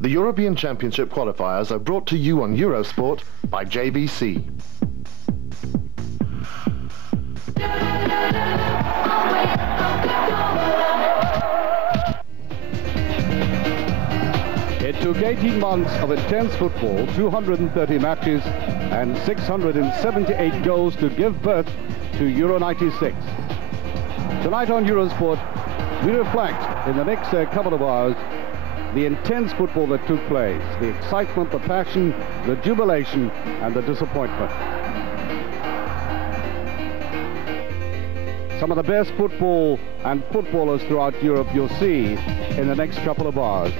The European Championship qualifiers are brought to you on Eurosport by JVC. It took 18 months of intense football, 230 matches and 678 goals to give birth to Euro 96. Tonight on Eurosport, we reflect in the next couple of hours the intense football that took place, the excitement, the passion, the jubilation and the disappointment. Some of the best football and footballers throughout Europe you'll see in the next couple of hours.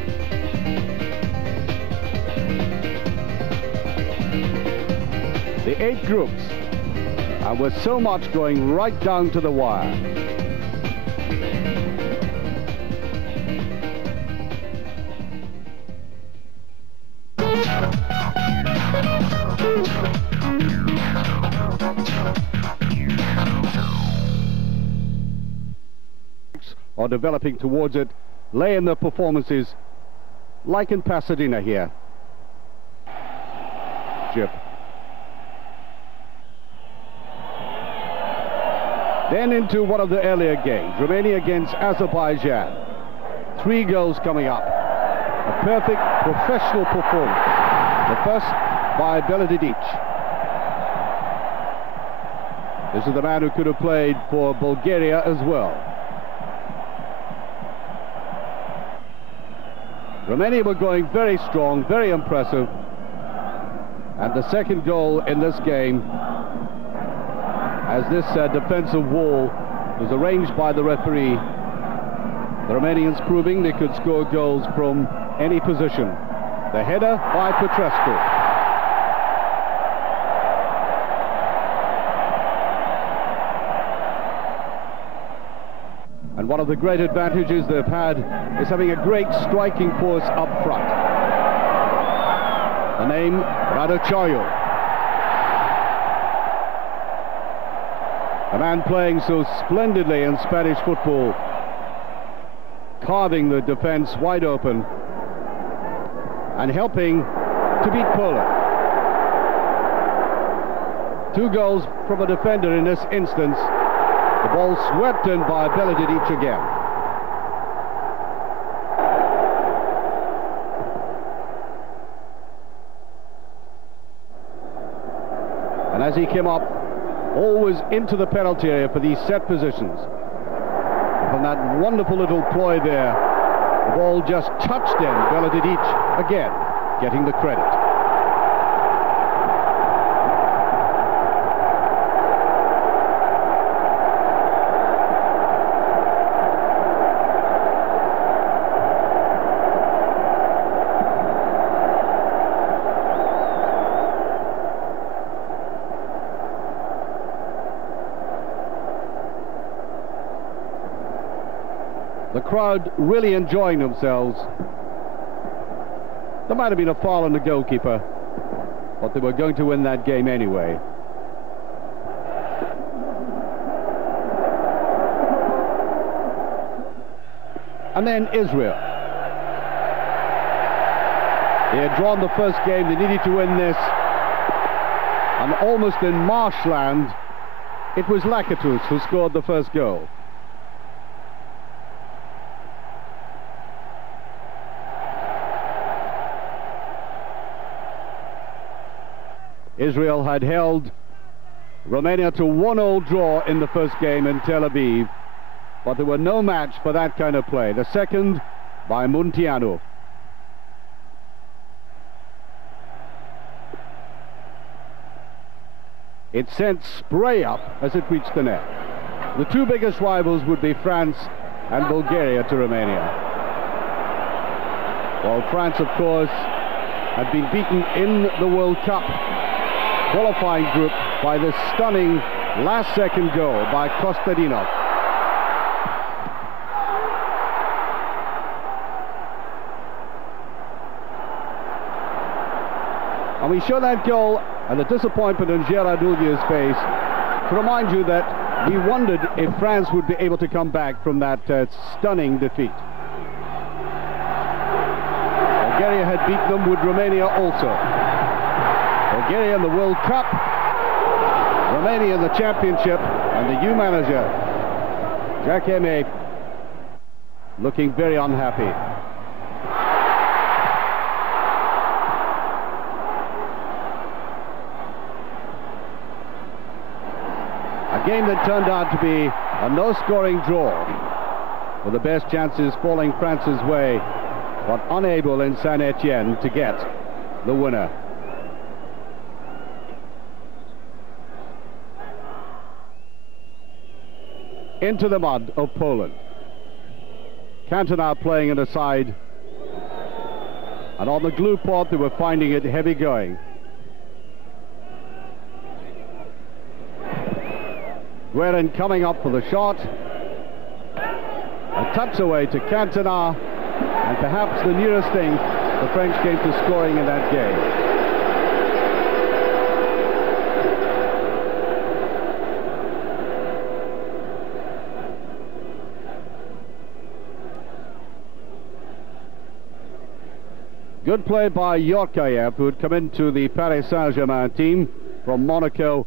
The 8 groups, and with so much going right down to the wire. Are developing towards it, laying their performances like in Pasadena here. Chip. Then into one of the earlier games, Romania against Azerbaijan. 3 goals coming up. A perfect professional performance. The first by Beledidic. This is the man who could have played for Bulgaria as well. Romania were going very strong, very impressive. And the second goal in this game, as this defensive wall was arranged by the referee, the Romanians proving they could score goals from any position. The header by Petrescu. And one of the great advantages they've had is having a great striking force up front. The name, Radochoiu. A man playing so splendidly in Spanish football, carving the defense wide open and helping to beat Poland. 2 goals from a defender in this instance. The ball swept in by Beledidic again. And as he came up, always into the penalty area for these set positions. From that wonderful little ploy there, the ball just touched in. Beledidic again getting the credit. The crowd really enjoying themselves. There might have been a foul on the goalkeeper, but they were going to win that game anyway. And then Israel. They had drawn the first game, they needed to win this. And almost in marshland, it was Lakatos who scored the first goal. Israel had held Romania to 1-1 draw in the first game in Tel Aviv, but there were no match for that kind of play. The second by Munteanu. It sent spray up as it reached the net. The 2 biggest rivals would be France and Bulgaria to Romania. While France, of course, had been beaten in the World Cup qualifying group by the stunning last-second goal by Kostadinov. And we show that goal and the disappointment in Girardouli's face to remind you that we wondered if France would be able to come back from that stunning defeat. Bulgaria had beaten them, with Romania also. Bulgaria in the World Cup, Romania in the Championship, and the new manager, Jacques Aimé, looking very unhappy. A game that turned out to be a no-scoring draw, with the best chances falling France's way, but unable in Saint-Etienne to get the winner. Into the mud of Poland. Cantona playing in the side, and on the glue pot they were finding it heavy going. Guerin coming up for the shot. A touch away to Cantona, and perhaps the nearest thing the French came to scoring in that game. Good play by Yorkaev, who had come into the Paris Saint-Germain team from Monaco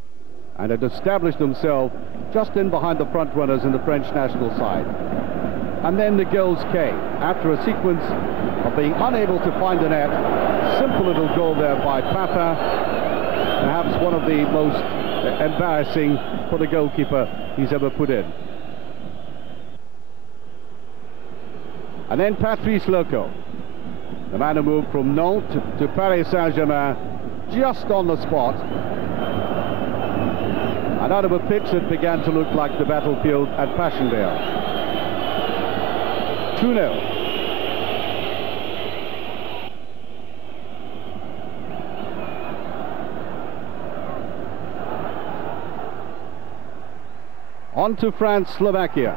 and had established himself just in behind the front runners in the French national side. And then the goals came after a sequence of being unable to find the net. Simple little goal there by Papin, perhaps one of the most embarrassing for the goalkeeper he's ever put in. And then Patrice Loco, the man who moved from Nantes to Paris Saint-Germain just on the spot, and out of a pitch that began to look like the battlefield at Passchendaele. 2-0. On to France-Slovakia.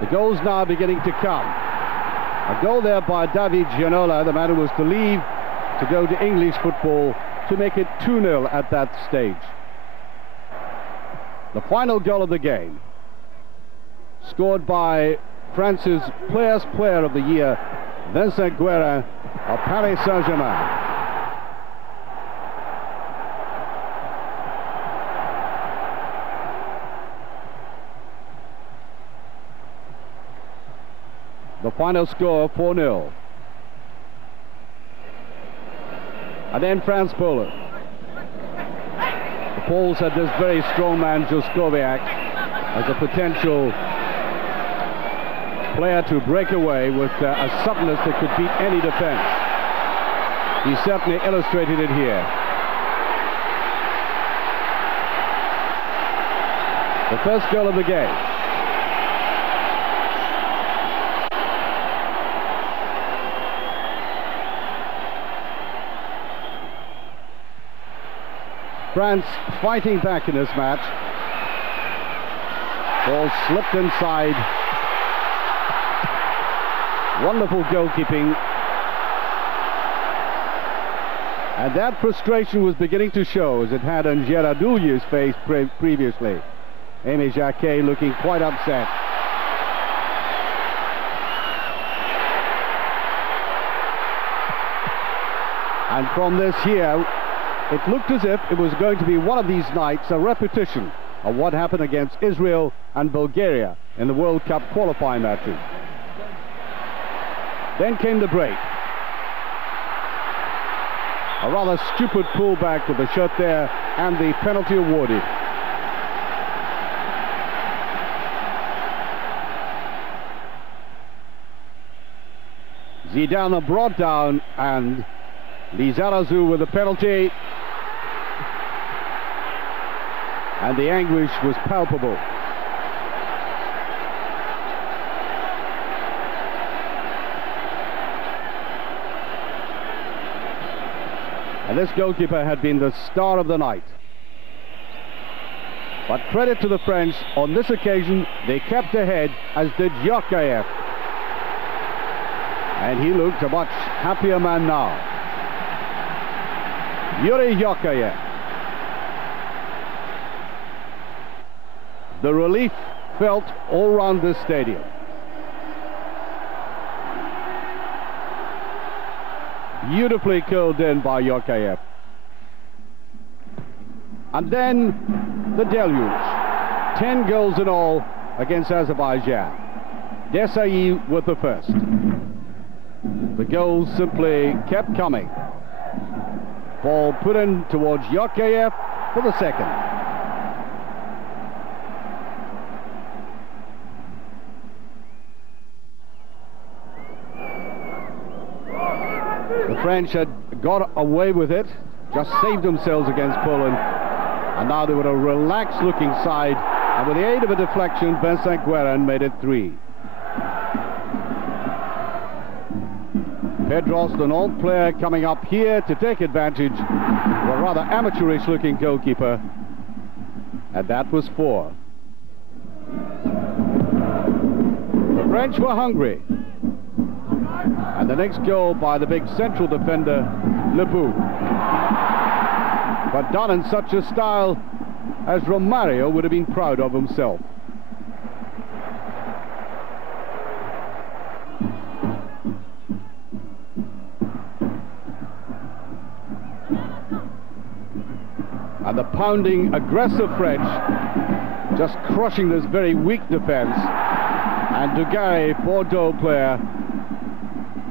The goals now beginning to come. A goal there by David Ginola, the man who was to leave to go to English football, to make it 2-0 at that stage. The final goal of the game, scored by France's Players' Player of the Year, Vincent Guerin of Paris Saint-Germain. The final score, 4-0. And then France-Poland. The Poles had this very strong man, Juskowiak, as a potential player to break away with a suddenness that could beat any defense. He certainly illustrated it here. The first goal of the game. France fighting back in this match. Ball slipped inside. Wonderful goalkeeping. And that frustration was beginning to show, as it had on Girardouli's face previously. Aimé Jacquet looking quite upset. And from this here, it looked as if it was going to be one of these nights, a repetition of what happened against Israel and Bulgaria in the World Cup qualifying matches. Then came the break. A rather stupid pullback with the shot there, and the penalty awarded. Zidane brought down, and Lizarazu with the penalty. And the anguish was palpable. And this goalkeeper had been the star of the night. But credit to the French, on this occasion they kept ahead, as did Yorkaev. And he looked a much happier man now. Yuri Yorkaev. The relief felt all around this stadium. Beautifully curled in by Yorkaev. And then the deluge. 10 goals in all against Azerbaijan. Desai with the first. The goals simply kept coming. Ball put in towards Yorkaev for the second. The French had got away with it, just saved themselves against Poland, and now they were a relaxed looking side, and with the aid of a deflection, Vincent Guerin made it 3. Pedros, the old player, coming up here to take advantage of a rather amateurish looking goalkeeper, and that was 4. The French were hungry, and the next goal by the big central defender, Lebu, but done in such a style as Romario would have been proud of himself. And the pounding, aggressive French just crushing this very weak defense, and Dugarry, Bordeaux player,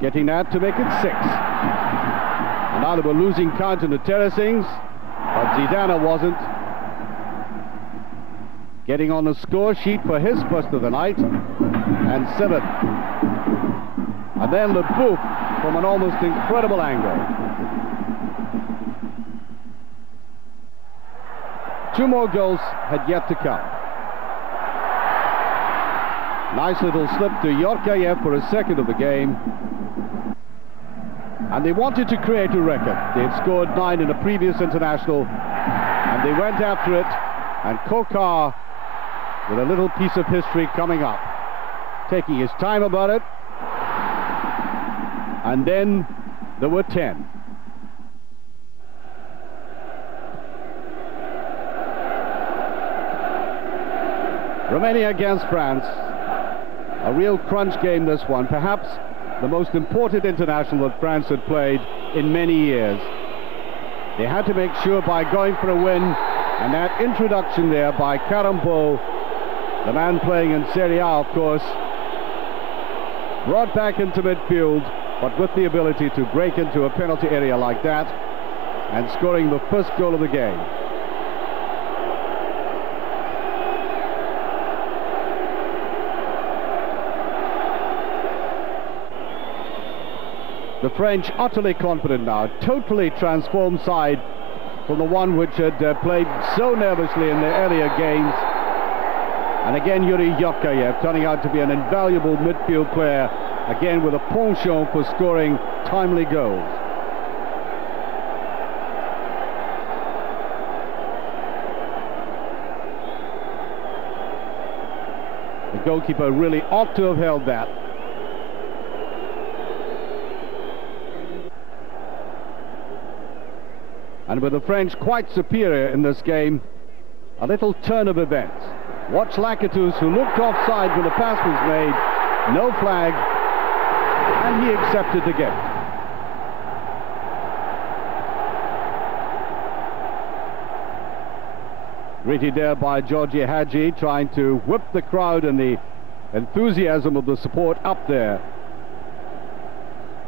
getting that to make it 6. And now they were losing count in the terracings, but Zidane wasn't. Getting on the score sheet for his first of the night, and 7. And then the Bouf from an almost incredible angle. 2 more goals had yet to come. Nice little slip to Yorkaev for his second of the game. And they wanted to create a record. They'd scored 9 in a previous international, and they went after it. And Kokar with a little piece of history coming up, taking his time about it. And then there were 10. Romania against France. A real crunch game, this one. Perhaps the most important international that France had played in many years. They had to make sure by going for a win, and that introduction there by Carambeau, the man playing in Serie A, of course, brought back into midfield, but with the ability to break into a penalty area like that and scoring the first goal of the game. The French utterly confident now, totally transformed side from the one which had played so nervously in the earlier games. And again, Yuri Yorkaev turning out to be an invaluable midfield player, again with a penchant for scoring timely goals. The goalkeeper really ought to have held that. And with the French quite superior in this game, a little turn of events. Watch Lakatos, who looked offside when the pass was made, no flag, and he accepted the gift. Greeted there by Georgi Hagi, trying to whip the crowd and the enthusiasm of the support up there.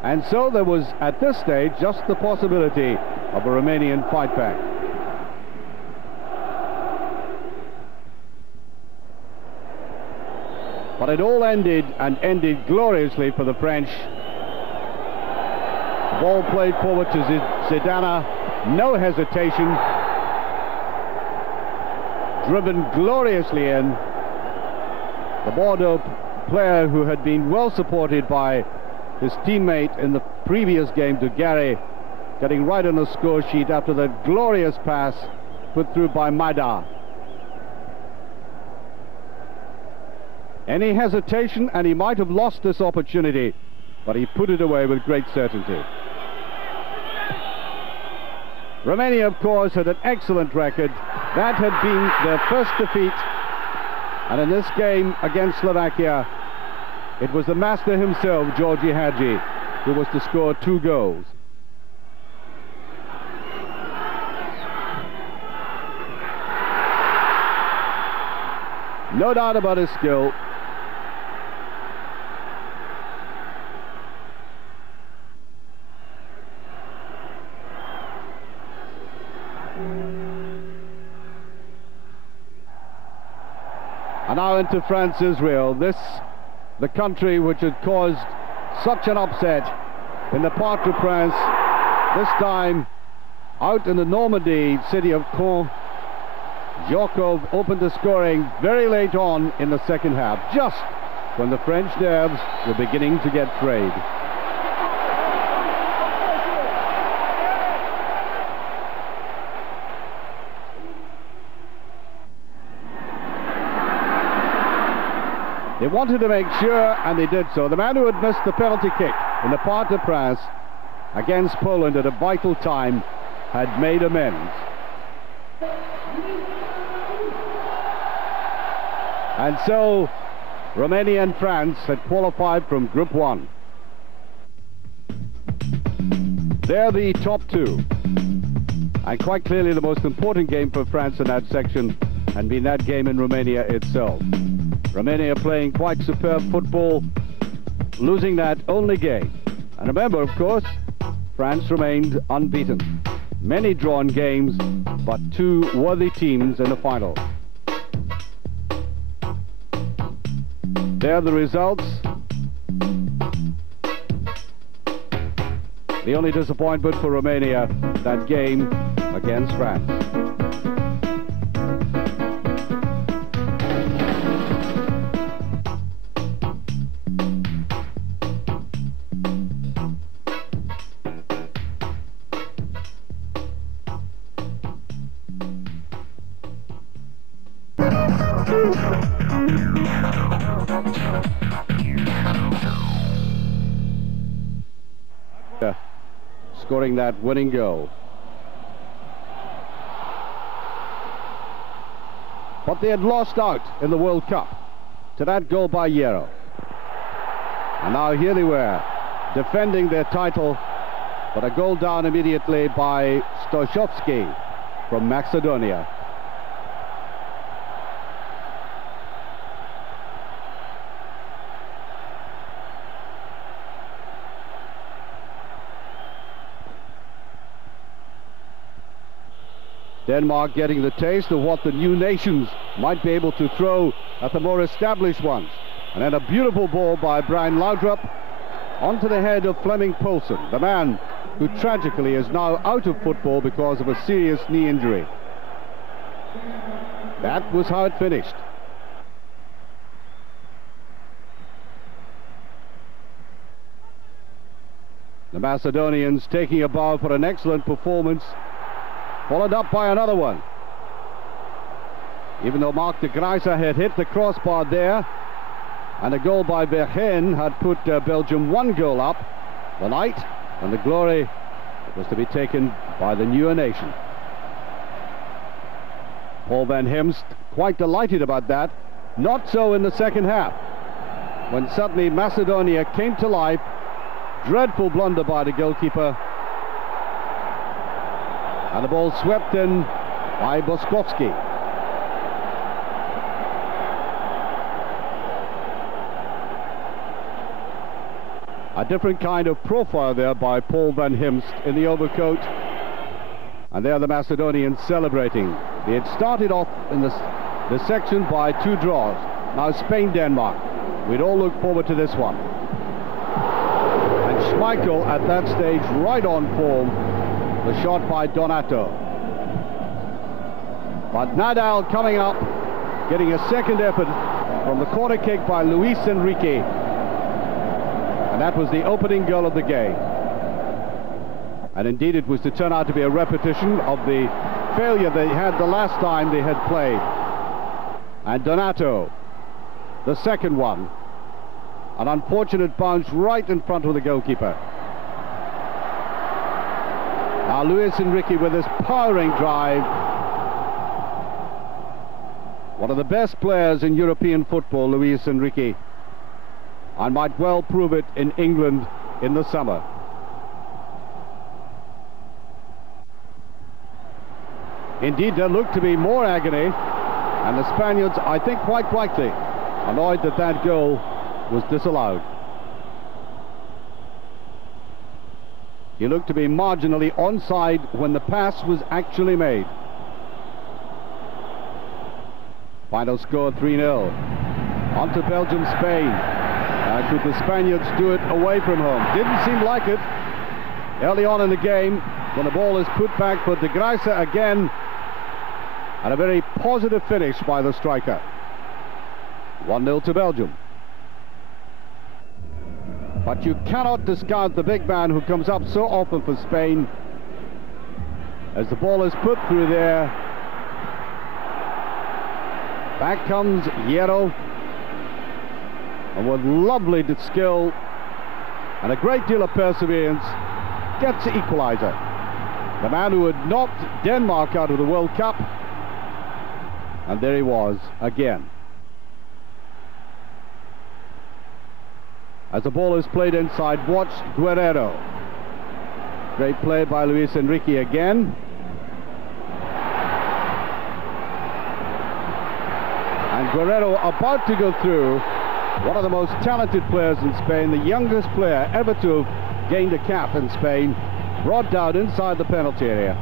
And so there was, at this stage, just the possibility of a Romanian fight back. But it all ended, and ended gloriously for the French. The ball played forward to Zidane, no hesitation. Driven gloriously in. The Bordeaux player, who had been well supported by his teammate in the previous game, Dugarry, getting right on the score sheet after that glorious pass put through by Maida. Any hesitation and he might have lost this opportunity, but he put it away with great certainty. Romania, of course, had an excellent record. That had been their first defeat And in this game against Slovakia, it was the master himself, Georgi Hagi, who was to score 2 goals. No doubt about his skill. And now into France-Israel. This, the country which had caused such an upset in the Parc des Princes, this time out in the Normandy city of Caen. Jokov opened the scoring very late on in the second half, just when the French nerves were beginning to get frayed. They wanted to make sure, and they did so. The man who had missed the penalty kick in the Parc des Princes against Poland at a vital time had made amends. And so Romania and France had qualified from Group 1. They're the top 2. And quite clearly the most important game for France in that section had been that game in Romania itself. Romania playing quite superb football, losing that only game. And remember, of course, France remained unbeaten. Many drawn games, but 2 worthy teams in the final. There are the results. The only disappointment for Romania, that game against France. Scoring that winning goal. But they had lost out in the World Cup to that goal by Yero. And now here they were, defending their title, but a goal down immediately by Stoshovsky from Macedonia. Denmark getting the taste of what the new nations might be able to throw at the more established ones. And then a beautiful ball by Brian Laudrup onto the head of Flemming Poulsen, the man who tragically is now out of football because of a serious knee injury. That was how it finished. The Macedonians taking a bow for an excellent performance, followed up by another one. Even though Mark de Grijzer had hit the crossbar there, and a goal by Verheyen had put Belgium 1 goal up, the night and the glory was to be taken by the newer nation. Paul van Hemst quite delighted about that. Not so in the second half, when suddenly Macedonia came to life. Dreadful blunder by the goalkeeper. And the ball swept in by Boskovski. A different kind of profile there by Paul van Hemst in the overcoat. And there the Macedonians celebrating. They had started off in the section by 2 draws. Now Spain-Denmark. We'd all look forward to this one. And Schmeichel at that stage right on form. The shot by Donato. But Nadal coming up, getting a second effort from the corner kick by Luis Enrique. And that was the opening goal of the game. And indeed it was to turn out to be a repetition of the failure they had the last time they had played. And Donato, the second one. An unfortunate bounce right in front of the goalkeeper. Now Luis Enrique with his powering drive. One of the best players in European football, Luis Enrique, and might well prove it in England in the summer. Indeed, there looked to be more agony, and the Spaniards, I think quite rightly, annoyed that that goal was disallowed. He looked to be marginally onside when the pass was actually made. Final score 3-0. On to Belgium, Spain. Could the Spaniards do it away from home? Didn't seem like it early on in the game when the ball is put back for De Gruyter again, and a very positive finish by the striker. 1-0 to Belgium. But you cannot discount the big man who comes up so often for Spain. As the ball is put through there, back comes Hierro, and with lovely skill and a great deal of perseverance, gets the equaliser. The man who had knocked Denmark out of the World Cup, and there he was again. As the ball is played inside, watch Guerrero. Great play by Luis Enrique again. And Guerrero about to go through, one of the most talented players in Spain, the youngest player ever to have gained a cap in Spain, brought down inside the penalty area.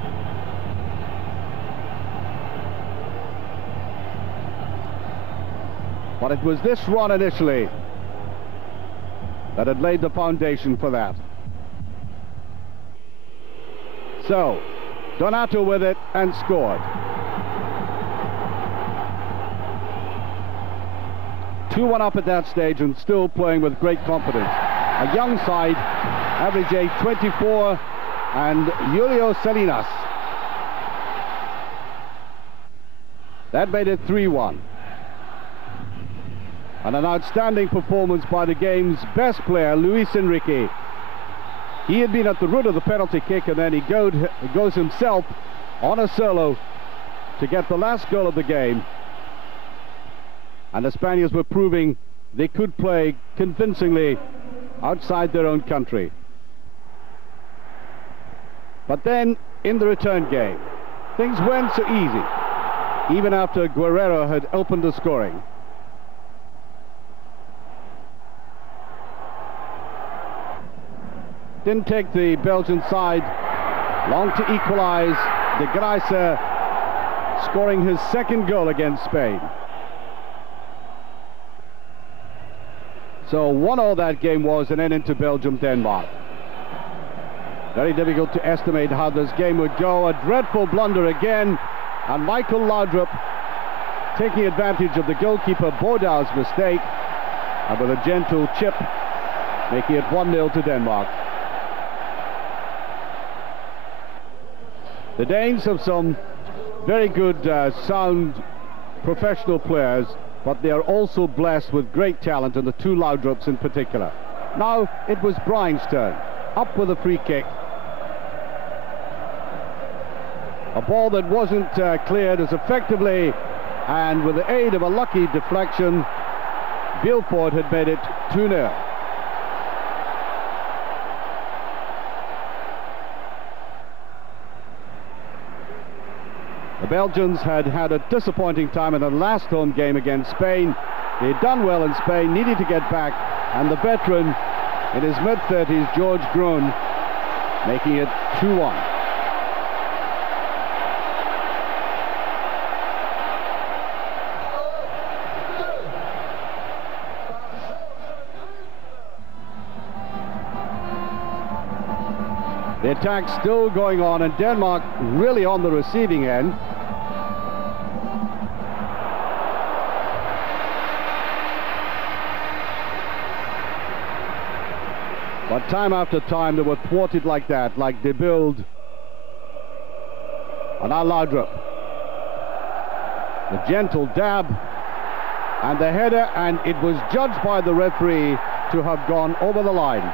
But it was this run initially that had laid the foundation for that. So, Donato with it and scored. 2-1 up at that stage and still playing with great confidence. A young side, average age 24, and Julio Salinas. That made it 3-1. And an outstanding performance by the game's best player, Luis Enrique. He had been at the root of the penalty kick, and then he goes himself on a solo to get the last goal of the game. And the Spaniards were proving they could play convincingly outside their own country. But then, in the return game, things weren't so easy, even after Guerrero had opened the scoring. Didn't take the Belgian side long to equalize. De Gruyter scoring his second goal against Spain. So 1-1 that game was, and then into Belgium-Denmark. Very difficult to estimate how this game would go. A dreadful blunder again, and Michael Laudrup taking advantage of the goalkeeper Bodau's mistake, and with a gentle chip making it 1-0 to Denmark. The Danes have some very good, sound, professional players, but they are also blessed with great talent, and the two Laudrups in particular. Now it was Brian's turn, up with a free kick. A ball that wasn't cleared as effectively, and with the aid of a lucky deflection, Vilfort had made it 2-0. The Belgians had had a disappointing time in the last home game against Spain. They had done well in Spain, needed to get back, and the veteran in his mid-30s, George Grun, making it 2-1. The attack still going on, and Denmark really on the receiving end. But time after time they were thwarted like that, like De Bild and Laudrup. The gentle dab and the header, and it was judged by the referee to have gone over the line.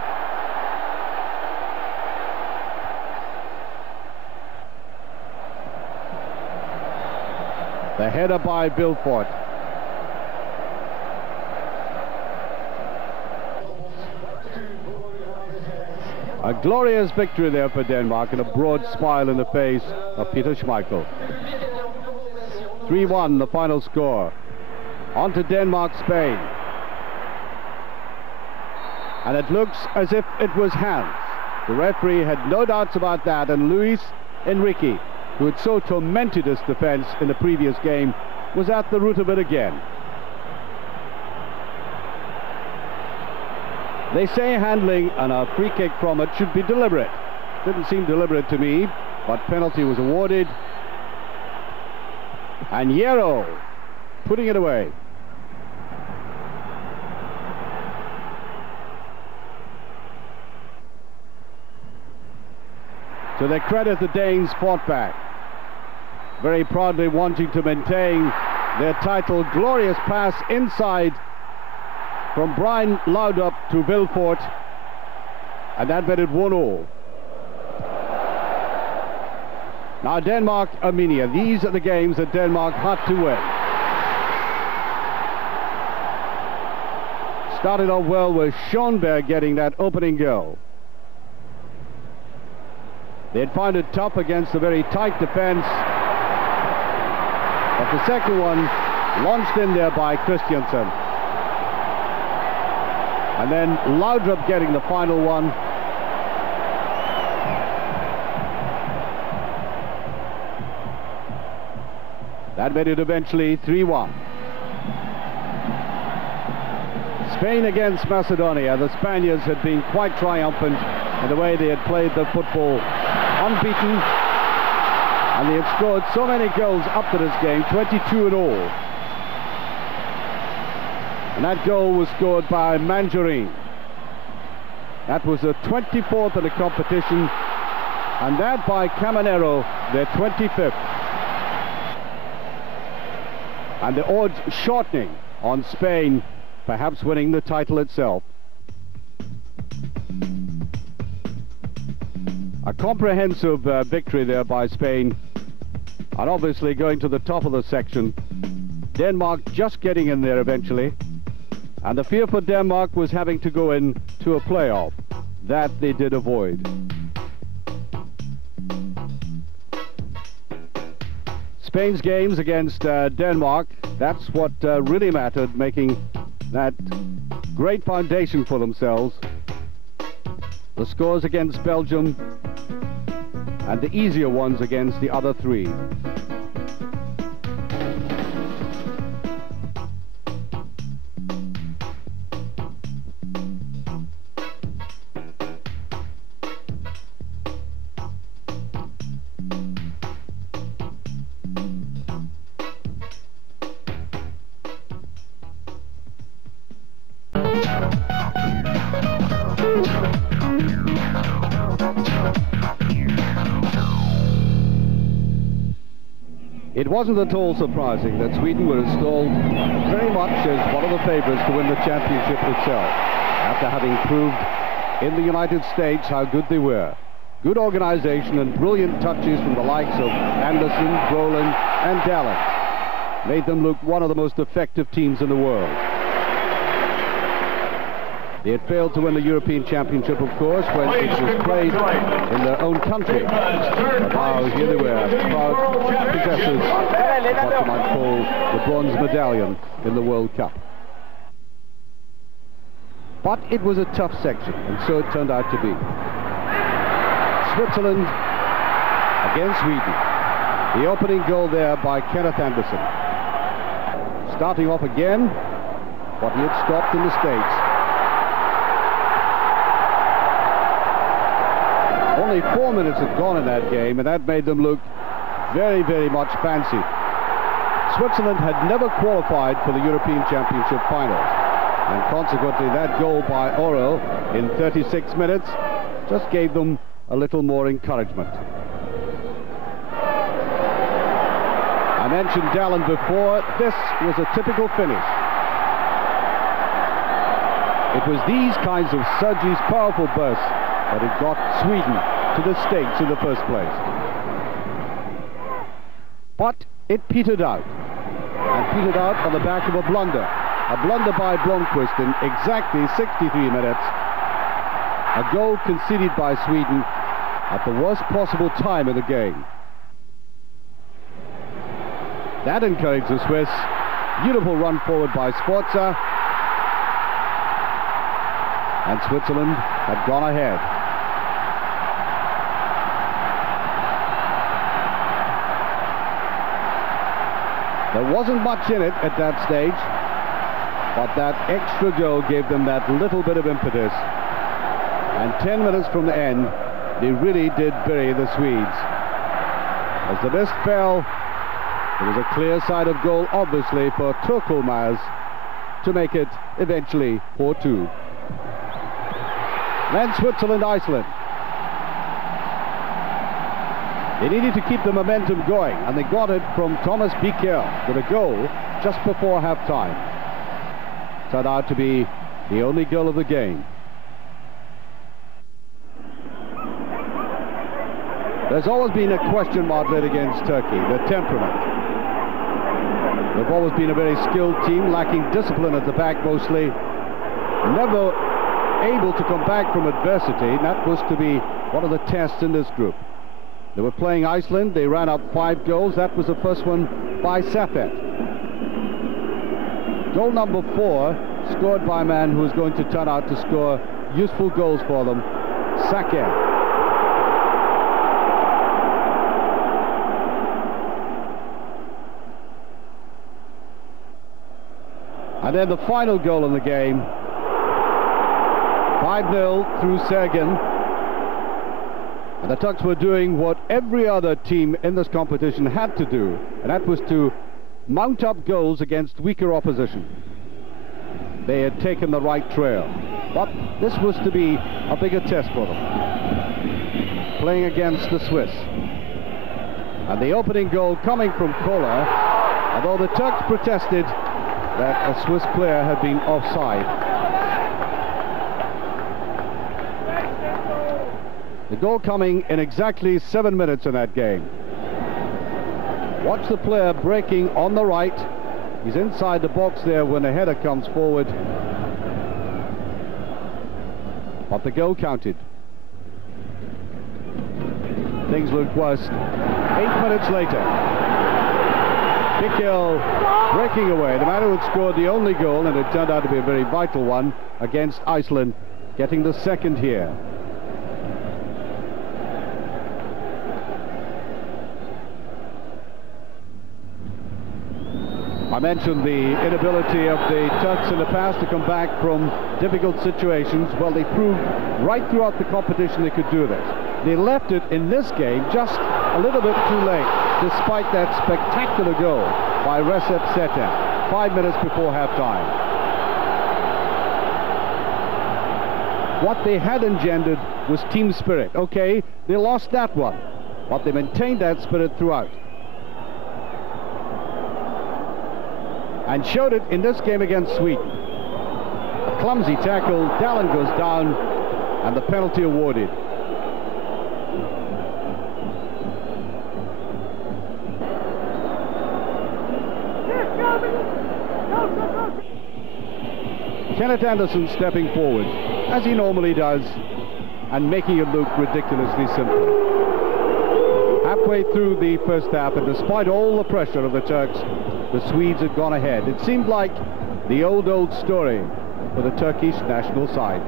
The header by Vilfort. A glorious victory there for Denmark, and a broad smile in the face of Peter Schmeichel. 3-1 the final score. On to Denmark-Spain. And it looks as if it was hands. The referee had no doubts about that, and Luis Enrique, who had so tormented his defense in the previous game, was at the root of it again. They say handling and a free kick from it should be deliberate. Didn't seem deliberate to me, but penalty was awarded. And Hierro putting it away. To their credit, the Danes fought back, very proudly wanting to maintain their title. Glorious pass inside from Brian Laudrup to Vilfort, and that made it 1-1. Now Denmark, Armenia. These are the games that Denmark had to win. Started off well with Schoenberg getting that opening goal. They'd find it tough against a very tight defense, but the second one launched in there by Christiansen. And then Laudrup getting the final one. That made it eventually 3-1. Spain against Macedonia. The Spaniards had been quite triumphant in the way they had played their football, unbeaten, and they had scored so many goals up to this game, 22 in all. And that goal was scored by Mangiarin. That was the 24th in the competition, and that by Caminero, their 25th. And the odds shortening on Spain, perhaps winning the title itself. A comprehensive victory there by Spain, and obviously going to the top of the section. Denmark just getting in there eventually, and the fear for Denmark was having to go in to a playoff. That they did avoid. Spain's games against Denmark, that's what really mattered, making that great foundation for themselves. The scores against Belgium and the easier ones against the other three. It wasn't at all surprising that Sweden were installed very much as one of the favourites to win the championship itself, after having proved in the United States how good they were. Good organisation and brilliant touches from the likes of Anderson, Brolin and Dallas made them look one of the most effective teams in the world. They had failed to win the European Championship, of course, when it was played in their own country. But now here they were, proud possessors of what you might call the bronze medallion in the World Cup. But it was a tough section, and so it turned out to be. Switzerland against Sweden. The opening goal there by Kenneth Anderson. Starting off again, what he had stopped in the States. Only 4 minutes had gone in that game, and that made them look very, very much fancy. Switzerland had never qualified for the European Championship finals, and consequently that goal by Oro in 36 minutes just gave them a little more encouragement. I mentioned Dallin before. This was a typical finish. It was these kinds of Sergi's powerful bursts that it got Sweden to the States in the first place. But it petered out. and petered out on the back of a blunder. A blunder by Blomqvist in exactly 63 minutes. A goal conceded by Sweden at the worst possible time in the game. That encouraged the Swiss. Beautiful run forward by Sforza. And Switzerland had gone ahead. There wasn't much in it at that stage, but that extra goal gave them that little bit of impetus. And 10 minutes from the end, they really did bury the Swedes. As the mist fell, there was a clear side of goal, obviously, for Turkelmaz to make it eventually 4-2. Then Switzerland, Iceland. They needed to keep the momentum going, and they got it from Thomas Bickel with a goal just before half-time. Turned out to be the only goal of the game. There's always been a question mark laid against Turkey, the temperament. They've always been a very skilled team, lacking discipline at the back mostly. Never able to come back from adversity, and that was to be one of the tests in this group. They were playing Iceland. They ran up 5 goals. That was the first one by Safet. Goal number 4, scored by a man who was going to turn out to score useful goals for them, Saker. And then the final goal in the game, 5-0 through Sergen. And the Turks were doing what every other team in this competition had to do, and that was to mount up goals against weaker opposition. They had taken the right trail, but this was to be a bigger test for them, playing against the Swiss. And the opening goal coming from Koller, although the Turks protested that a Swiss player had been offside. The goal coming in exactly 7 minutes in that game. Watch the player breaking on the right. He's inside the box there when the header comes forward. But the goal counted. Things looked worse. 8 minutes later, Bickel breaking away. The man who had scored the only goal, and it turned out to be a very vital one, against Iceland, getting the second here. I mentioned the inability of the Turks in the past to come back from difficult situations. Well, they proved right throughout the competition they could do this. They left it in this game just a little bit too late, despite that spectacular goal by Recep Seten, 5 minutes before half-time. What they had engendered was team spirit. Okay, they lost that one, but they maintained that spirit throughout. And showed it in this game against Sweden. A clumsy tackle, Dallin goes down, and the penalty awarded. Kenneth Anderson stepping forward, as he normally does, and making it look ridiculously simple. Halfway through the first half, and despite all the pressure of the Turks, the Swedes had gone ahead. It seemed like the old story for the Turkish national side.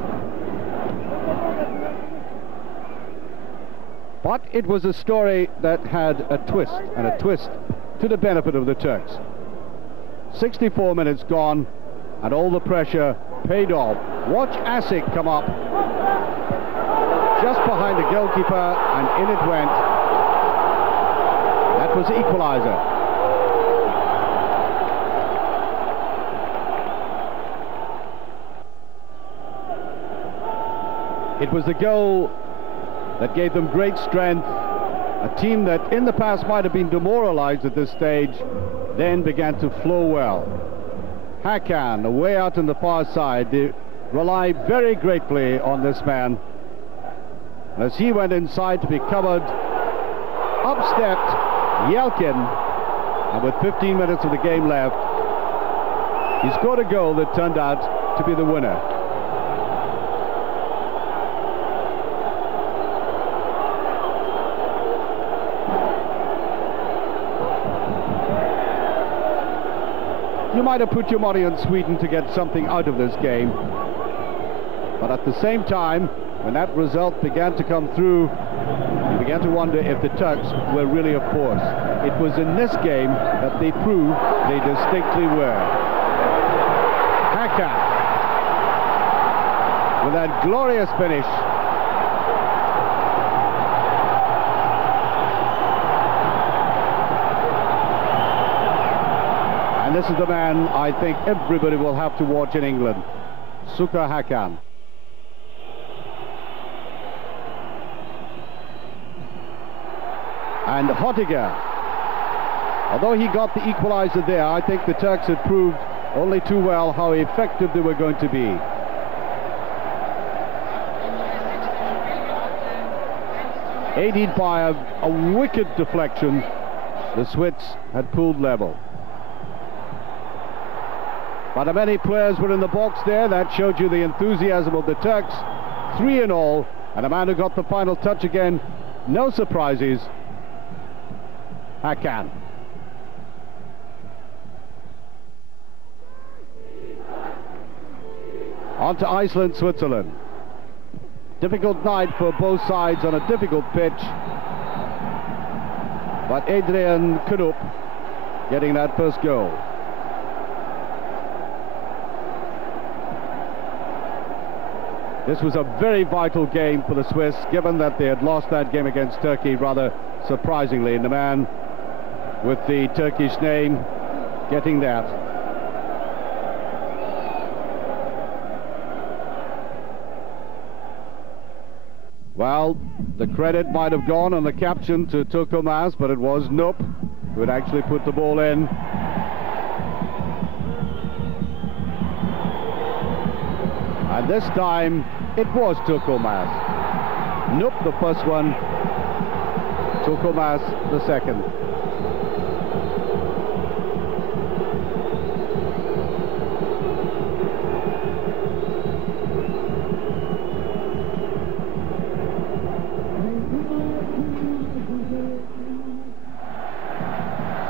But it was a story that had a twist, and a twist to the benefit of the Turks. 64 minutes gone, and all the pressure paid off. Watch Asik come up just behind the goalkeeper, and in it went. That was the equalizer. It was the goal that gave them great strength. A team that in the past might have been demoralized at this stage then began to flow well. Hakan, away out on the far side, they rely very gratefully on this man. As he went inside to be covered, up stepped Yelkin, And with 15 minutes of the game left, he scored a goal that turned out to be the winner. You might have put your money on Sweden to get something out of this game. But at the same time, when that result began to come through, you began to wonder if the Turks were really a force. It was in this game that they proved they distinctly were. Hakan, with that glorious finish. And this is the man I think everybody will have to watch in England, Suka Hakan. And Hotiger, although he got the equalizer there, I think the Turks had proved only too well how effective they were going to be. Aided by a wicked deflection, the Swiss had pulled level. But many players were in the box there. That showed you the enthusiasm of the Turks. 3 in all, and a man who got the final touch again. No surprises. Hakan. On to Iceland, Switzerland. Difficult night for both sides on a difficult pitch. But Adrian Knup getting that first goal. This was a very vital game for the Swiss, given that they had lost that game against Turkey rather surprisingly. And the man with the Turkish name getting that. Well, the credit might have gone on the caption to Tokomas, but it was Knup who had actually put the ball in. And this time it was Tokomas. Knup the first one, Tokomas the second.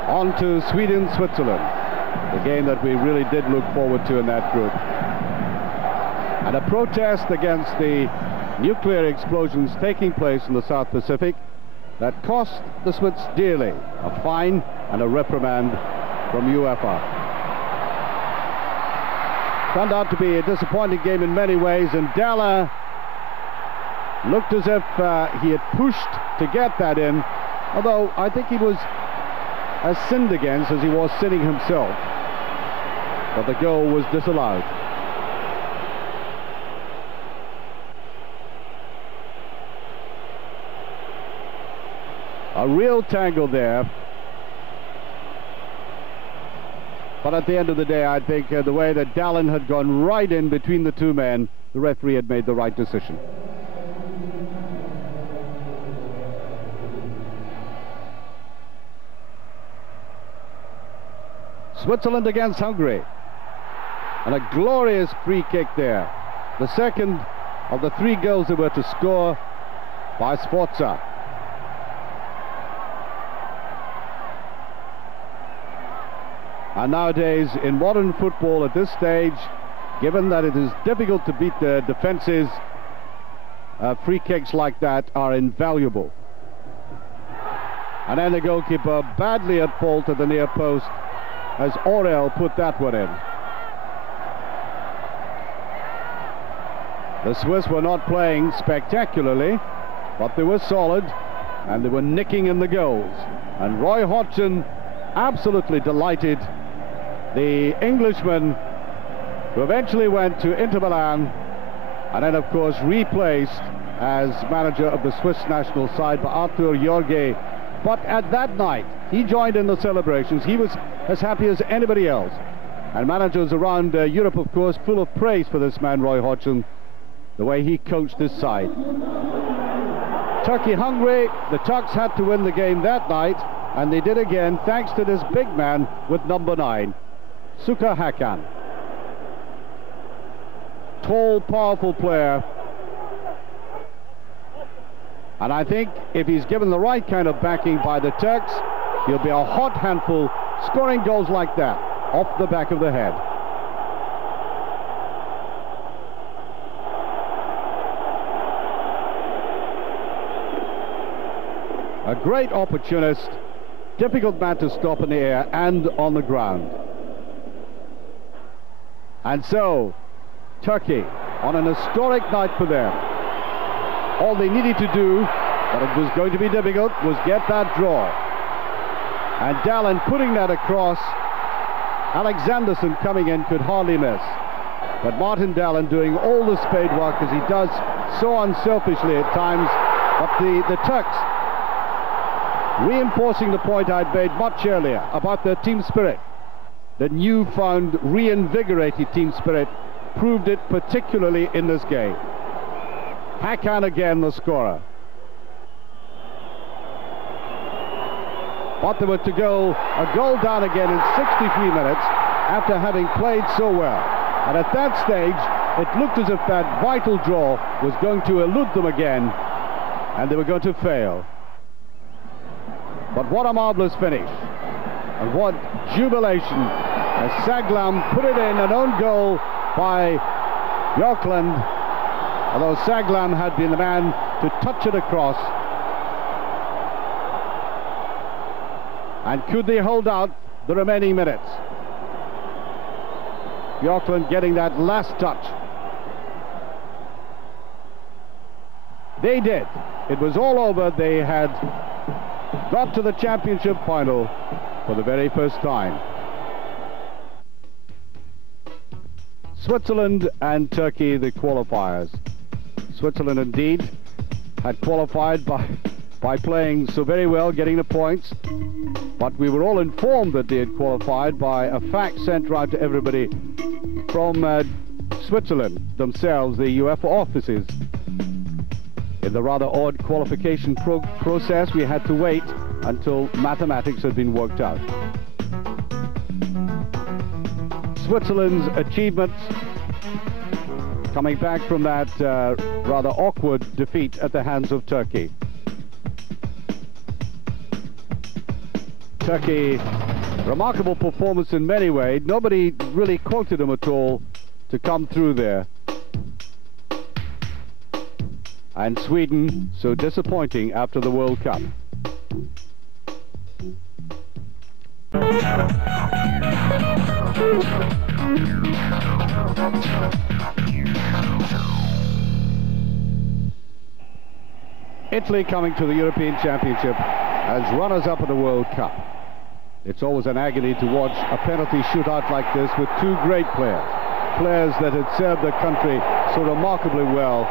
On to Sweden, Switzerland, the game that we really did look forward to in that group. And a protest against the nuclear explosions taking place in the South Pacific that cost the Swiss dearly, a fine and a reprimand from UEFA. Turned out to be a disappointing game in many ways, and Dalla looked as if he had pushed to get that in, although I think he was as sinned against as he was sinning himself. But the goal was disallowed. A real tangle there. But at the end of the day, I think the way that Dallin had gone right in between the two men, the referee had made the right decision. Switzerland against Hungary. And a glorious free kick there. The second of the 3 goals that were to score by Sforza. And nowadays, in modern football at this stage, given that it is difficult to beat the defenses, free kicks like that are invaluable. And then the goalkeeper badly at fault at the near post, as Orel put that one in. The Swiss were not playing spectacularly, but they were solid, and they were nicking in the goals. And Roy Hodgson absolutely delighted the Englishman, who eventually went to Inter Milan, and then of course replaced as manager of the Swiss national side by Arthur Jorge. But at that night, he joined in the celebrations. He was as happy as anybody else. And managers around Europe, of course, full of praise for this man, Roy Hodgson, the way he coached this side. Turkey-Hungary, the Turks had to win the game that night, And they did again, thanks to this big man with number 9, Suka Hakan. Tall, powerful player. And I think if he's given the right kind of backing by the Turks, he'll be a hot handful, scoring goals like that, off the back of the head. A great opportunist, difficult man to stop in the air and on the ground. And so, Turkey, on an historic night for them. All they needed to do, but it was going to be difficult, was get that draw. And Dallin putting that across. Alexanderson coming in could hardly miss. But Martin Dallin doing all the spade work, as he does so unselfishly at times. But the Turks, reinforcing the point I'd made much earlier about their team spirit, the newfound, reinvigorated team spirit, proved it particularly in this game. Hakan again the scorer. But they were to go a goal down again in 63 minutes after having played so well. And at that stage, it looked as if that vital draw was going to elude them again, and they were going to fail. But what a marvellous finish, and what jubilation as Saglam put it in, an own goal by Björklund, although Saglam had been the man to touch it across. And could they hold out the remaining minutes? Björklund getting that last touch. They did. It was all over. They had got to the championship final for the very first time. Switzerland and Turkey, the qualifiers. Switzerland indeed had qualified by playing so very well, getting the points, but we were all informed that they had qualified by a fact sent round to everybody from Switzerland themselves, the UEFA offices. In the rather odd qualification process, we had to wait until mathematics had been worked out. Switzerland's achievements, coming back from that rather awkward defeat at the hands of Turkey. Turkey, remarkable performance in many ways. Nobody really quoted them at all to come through there. And Sweden, so disappointing after the World Cup. Italy coming to the European Championship as runners-up of the World Cup. It's always an agony to watch a penalty shootout like this with two great players. Players that had served their country so remarkably well,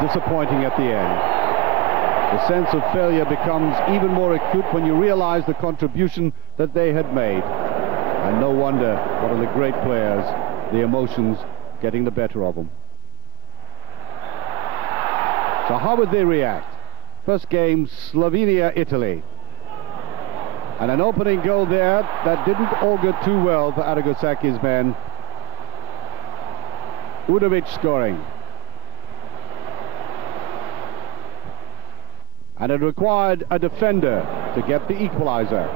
disappointing at the end. The sense of failure becomes even more acute when you realize the contribution that they had made. And no wonder one of the great players, the emotions getting the better of them. So how would they react? First game, Slovenia Italy. And an opening goal there that didn't augur too well for Aragosaki's men. Udovic scoring. And it required a defender to get the equalizer.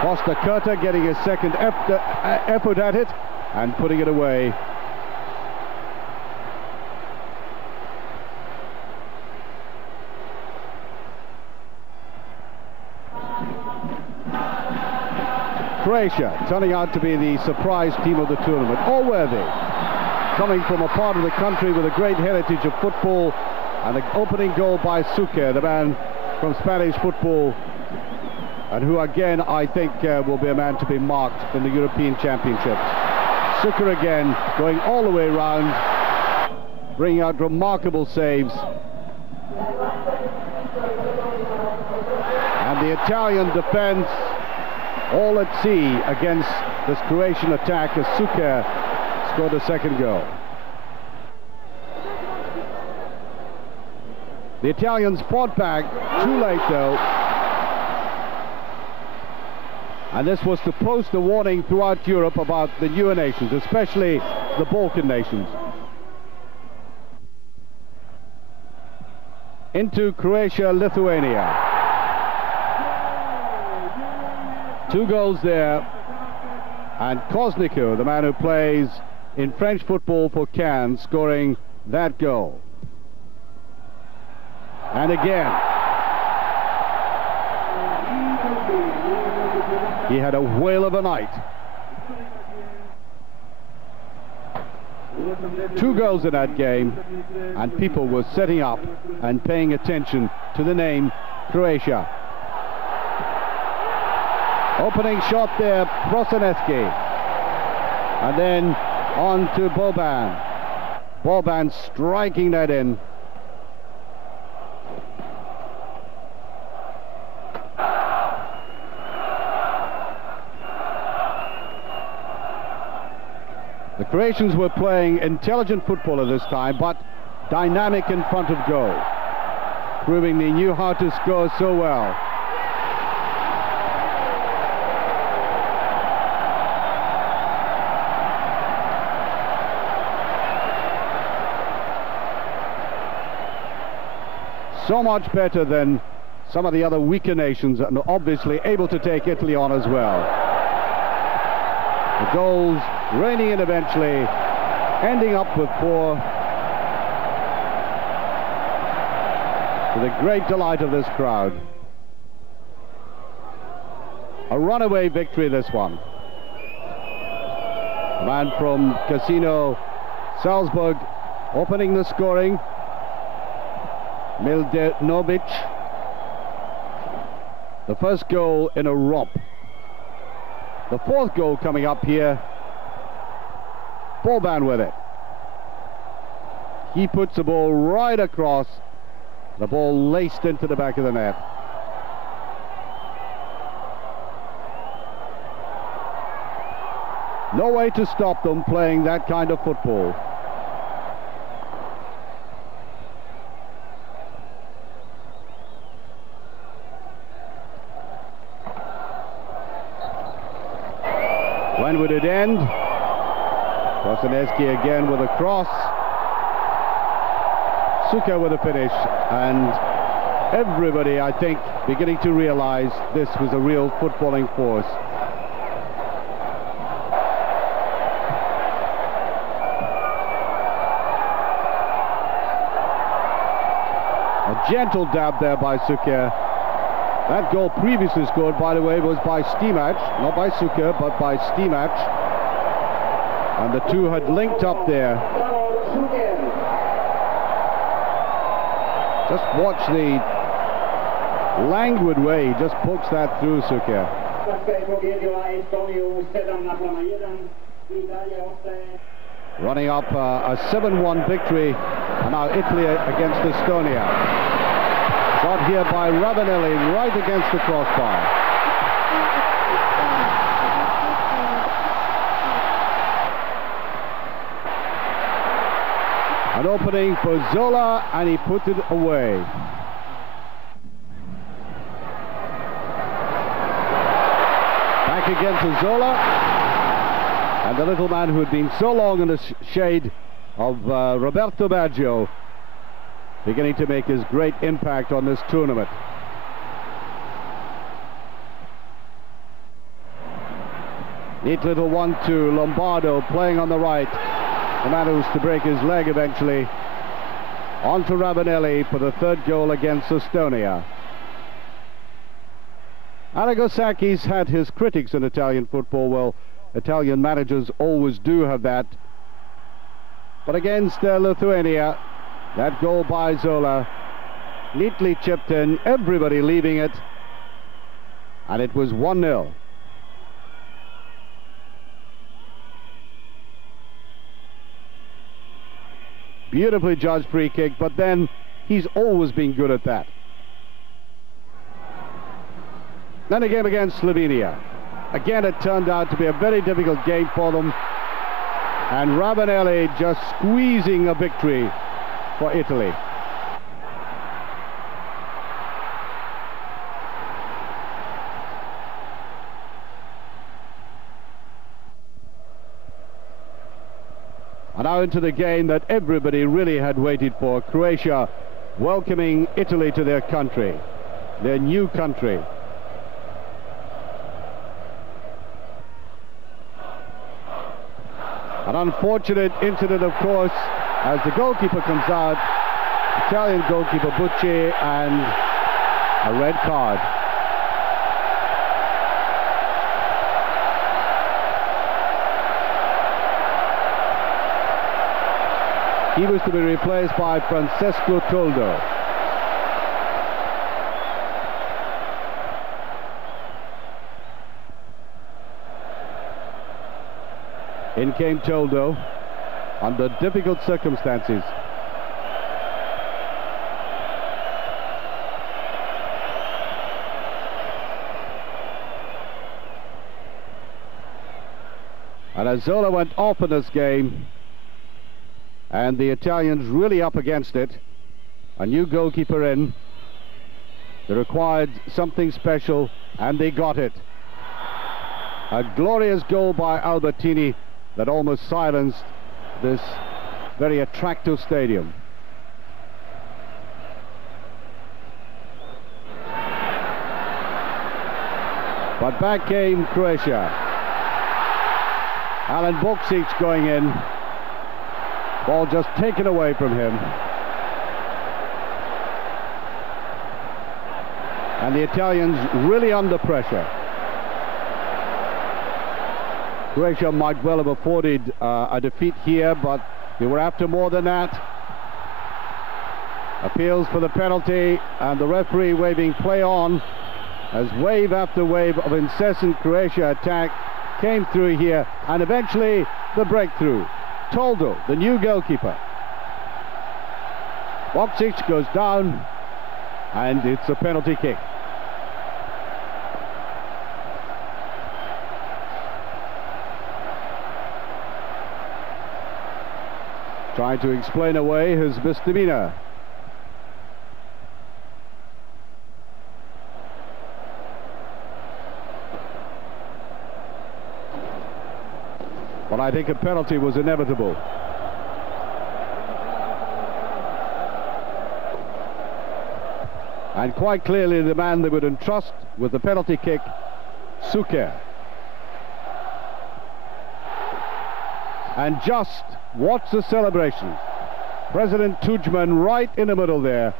Costa Curta getting his second effort at it and putting it away. Croatia turning out to be the surprise team of the tournament. All worthy. Coming from a part of the country with a great heritage of football, and the opening goal by Suker, the man from Spanish football, and who again I think will be a man to be marked in the European Championships. Suker again going all the way round, bringing out remarkable saves. And the Italian defense all at sea against this Croatian attack as Suker scored a second goal. The Italians fought back, too late though. And this was to post a warning throughout Europe about the newer nations, especially the Balkan nations. Into Croatia, Lithuania. 2 goals there. And Kozniku, the man who plays in French football for Cannes, scoring that goal. And again, he had a whale of a night. 2 goals in that game, and people were setting up and paying attention to the name Croatia. Opening shot there, Prosinecki. And then on to Boban. Boban striking that in. The Croatians were playing intelligent football at this time, but dynamic in front of goal, proving they knew how to score so well. So much better than some of the other weaker nations, and obviously able to take Italy on as well. The goals raining in eventually, ending up with 4, to the great delight of this crowd. A runaway victory, this one. A man from Casino Salzburg opening the scoring. Miljanovic. The first goal in a romp. The 4th goal coming up here. Boban with it. He puts the ball right across. The ball laced into the back of the net. No way to stop them playing that kind of football. When would it end? Prosinecki again with a cross. Suka with a finish, and everybody, I think, beginning to realize this was a real footballing force. A gentle dab there by Suka. That goal previously scored, by the way, was by Stimac, not by Suka, but by Stimac. And the two had linked up there. Just watch the languid way he just pokes that through, Suka. Running up a 7-1 victory, and now Italy against Estonia. Shot here by Ravanelli right against the crossbar. An opening for Zola, and he put it away. Back again to Zola. And the little man who had been so long in the shade of Roberto Baggio, beginning to make his great impact on this tournament. Neat little 1-2, Lombardo playing on the right. The man who was to break his leg eventually. On to Ravanelli for the 3rd goal against Estonia. Aragosaki's had his critics in Italian football. Well, Italian managers always do have that. But against Lithuania, that goal by Zola, neatly chipped in, everybody leaving it, and it was 1-0. Beautifully judged free kick, but then he's always been good at that. Then a game against Slovenia. Again, it turned out to be a very difficult game for them, and Ravanelli just squeezing a victory for Italy. And now into the game that everybody really had waited for. Croatia welcoming Italy to their country, their new country. An unfortunate incident, of course, as the goalkeeper comes out, Italian goalkeeper Bucci, and a red card. He was to be replaced by Francesco Toldo. In came Toldo under difficult circumstances. And as Zola went off in this game, and the Italians really up against it, a new goalkeeper in, they required something special, and they got it. A glorious goal by Albertini that almost silenced this very attractive stadium. But back came Croatia. Alan Boksic going in. Ball just taken away from him. And the Italians really under pressure. Croatia might well have afforded a defeat here, but they were after more than that. Appeals for the penalty, and the referee waving play on as wave after wave of incessant Croatia attack came through here, and eventually the breakthrough. Toldo, the new goalkeeper. Boksic goes down, and it's a penalty kick. Trying to explain away his misdemeanor. But I think a penalty was inevitable. And quite clearly the man they would entrust with the penalty kick, Suker. And just watch the celebration. President Tudjman right in the middle there,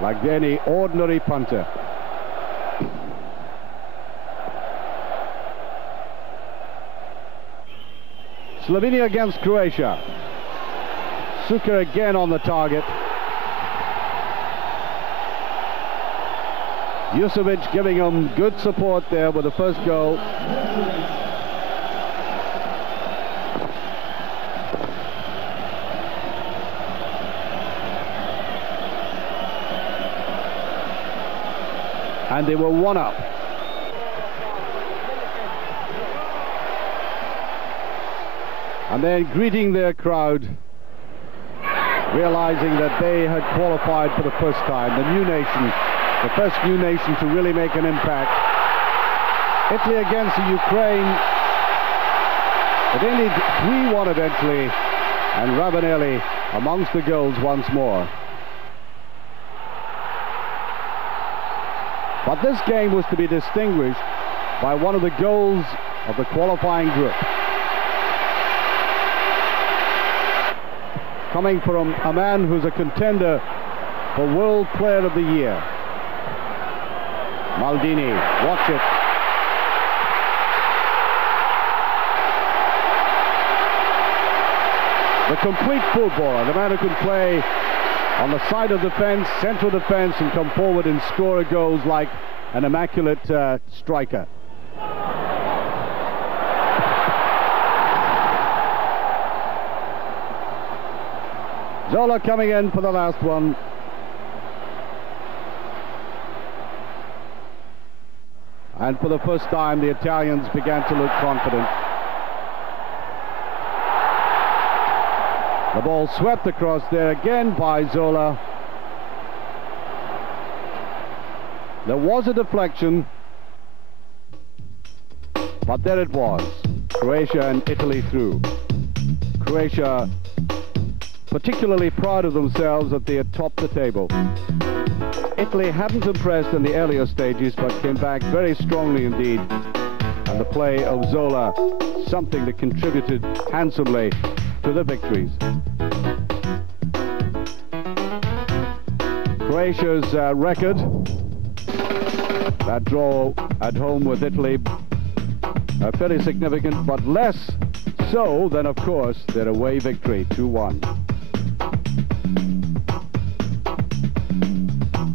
like any ordinary punter. Slovenia against Croatia. Suker again on the target. Jusovic giving him good support there with the first goal. And they were one up. And then greeting their crowd, realizing that they had qualified for the first time, the new nation, the first new nation to really make an impact. Italy against the Ukraine. It ended 3-1 eventually, and Ravanelli amongst the goals once more. But this game was to be distinguished by one of the goals of the qualifying group. Coming from a man who's a contender for World Player of the Year. Maldini, watch it. The complete footballer, the man who can play on the side of defense, central defense, and come forward and score goals like an immaculate striker. Zola coming in for the last one. And for the first time, the Italians began to look confident. The ball swept across there again by Zola. There was a deflection, but there it was. Croatia and Italy through. Croatia particularly proud of themselves that they had topped the table. Italy hadn't impressed in the earlier stages, but came back very strongly indeed. And the play of Zola, something that contributed handsomely to the victories. Croatia's record, that draw at home with Italy, fairly significant, but less so than, of course, their away victory, 2-1.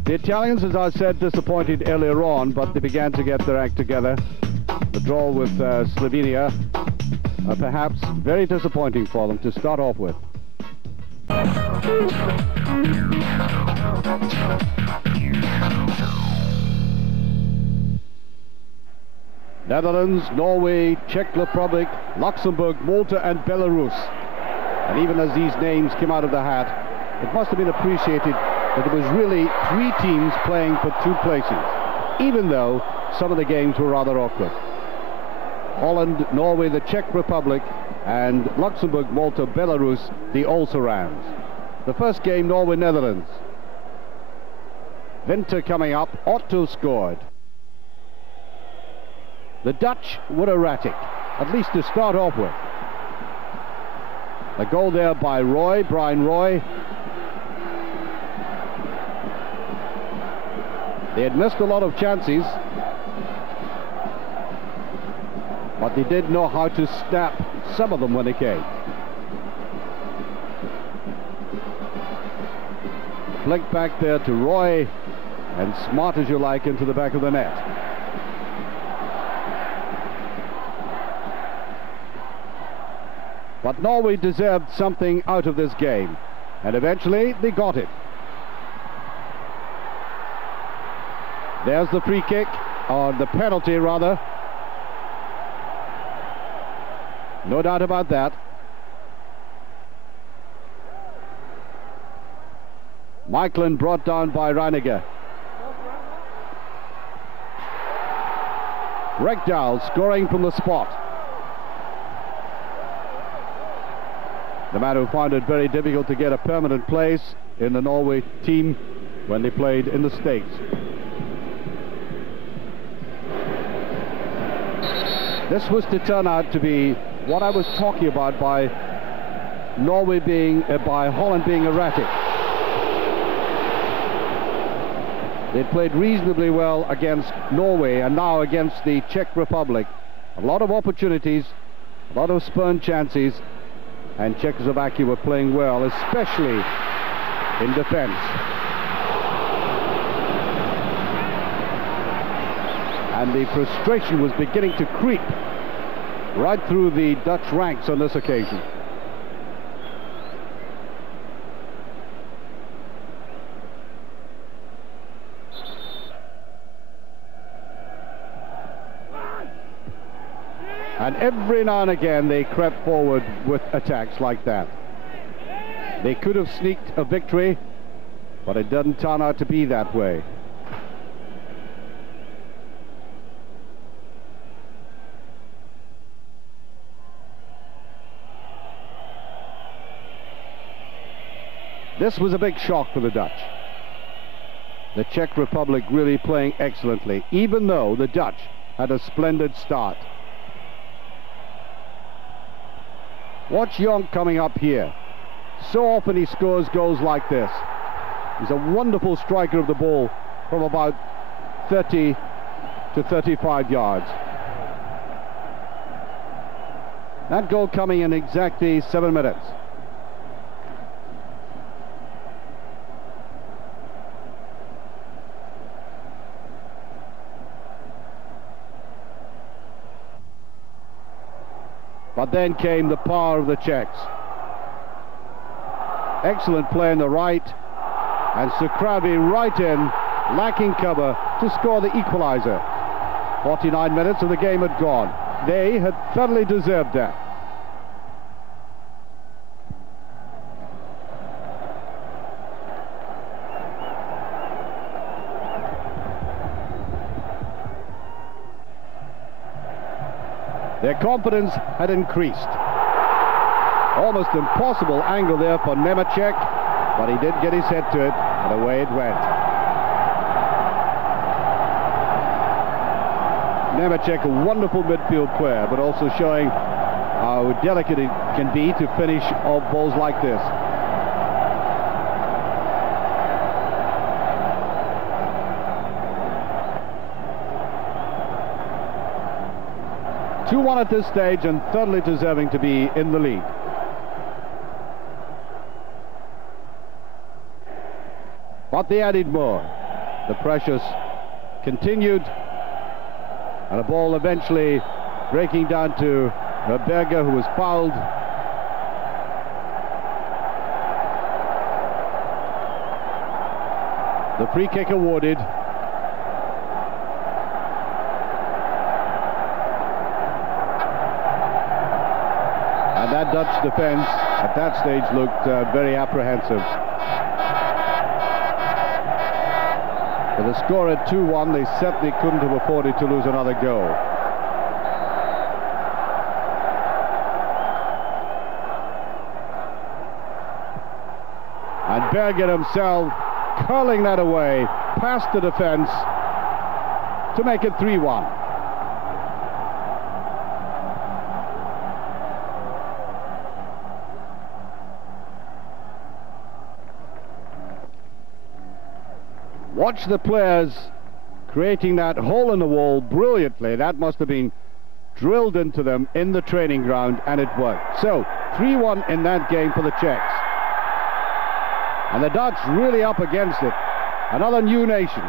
The Italians, as I said, disappointed earlier on, but they began to get their act together. The draw with Slovenia, perhaps very disappointing for them to start off with. Netherlands, Norway, Czech Republic, Luxembourg, Malta and Belarus. And even as these names came out of the hat, it must have been appreciated that it was really 3 teams playing for 2 places, even though some of the games were rather awkward. Holland, Norway, the Czech Republic, and Luxembourg, Malta, Belarus, the also-rans. The first game, Norway-Netherlands. Winter coming up, Otto scored. The Dutch were erratic, at least to start off with. A goal there by Brian Roy. They had missed a lot of chances, but they did know how to snap some of them when they came. Flick back there to Roy, and smart as you like into the back of the net. But Norway deserved something out of this game, and eventually they got it. There's the free kick, or the penalty rather. No doubt about that. Michelin brought down by Reiniger. Rekdal scoring from the spot. The man who found it very difficult to get a permanent place in the Norway team when they played in the States. This was to turn out to be what I was talking about by Norway being, by Holland being erratic. They played reasonably well against Norway and now against the Czech Republic. A lot of opportunities, a lot of spurned chances, and Czechoslovakia were playing well, especially in defense. And the frustration was beginning to creep right through the Dutch ranks on this occasion. And every now and again they crept forward with attacks like that. They could have sneaked a victory, but it didn't turn out to be that way. This was a big shock for the Dutch. The Czech Republic really playing excellently, even though the Dutch had a splendid start. Watch Young coming up here. So often he scores goals like this. He's a wonderful striker of the ball from about 30 to 35 yards. That goal coming in exactly 7 minutes. But then came the power of the Czechs. Excellent play on the right, and Sukravi right in, lacking cover, to score the equalizer. 49 minutes of the game had gone. They had thoroughly deserved that. Their confidence had increased. Almost impossible angle there for Nemecek, but he did get his head to it, and away it went. Nemecek, a wonderful midfield player, but also showing how delicate it can be to finish off balls like this. Two-1 at this stage, and thoroughly deserving to be in the lead. But they added more. The pressures continued, and a ball eventually breaking down to Berger, who was fouled. The free kick awarded. And that Dutch defense at that stage looked very apprehensive. With the score at 2-1, they certainly couldn't have afforded to lose another goal. And Berger himself curling that away past the defense to make it 3-1. Watch the players creating that hole in the wall brilliantly. That must have been drilled into them in the training ground, and it worked. So 3-1 in that game for the Czechs. And the Dutch really up against it. Another new nation.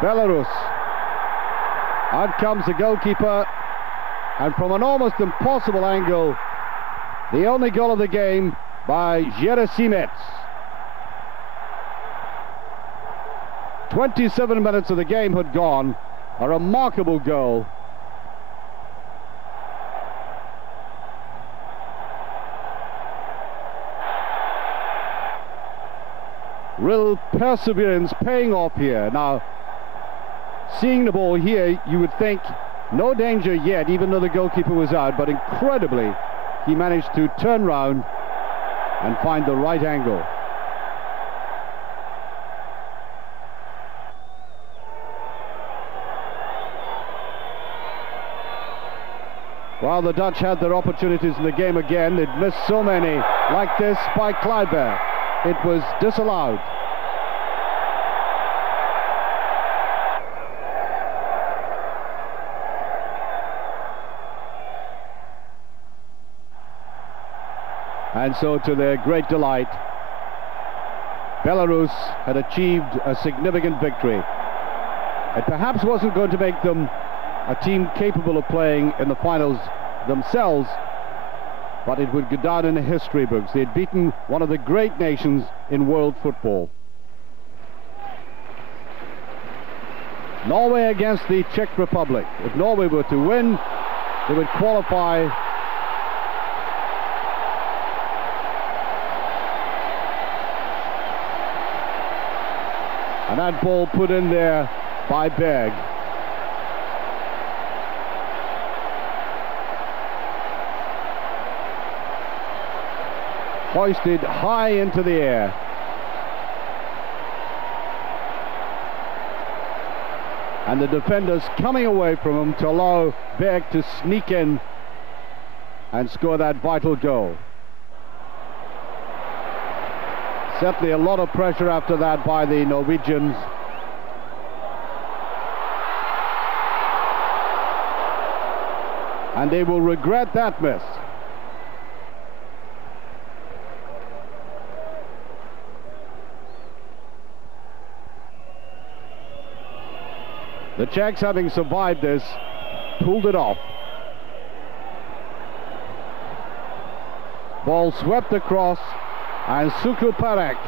Belarus. Out comes the goalkeeper, and from an almost impossible angle, the only goal of the game by Gerasimets. 27 minutes of the game had gone. A remarkable goal. Real perseverance paying off here. Now, seeing the ball here, you would think no danger yet, even though the goalkeeper was out, but incredibly, he managed to turn round and find the right angle. While the Dutch had their opportunities in the game again, they'd missed so many like this by Kleiber. It was disallowed. And so, to their great delight, Belarus had achieved a significant victory. It perhaps wasn't going to make them a team capable of playing in the finals themselves, but it would go down in the history books. They had beaten one of the great nations in world football. Norway against the Czech Republic. If Norway were to win, they would qualify. And that ball put in there by Berg. Hoisted high into the air. And the defenders coming away from him to allow Berg to sneak in and score that vital goal. Certainly a lot of pressure after that by the Norwegians. And they will regret that miss. The Czechs, having survived this, pulled it off. Ball swept across, and Sukuparek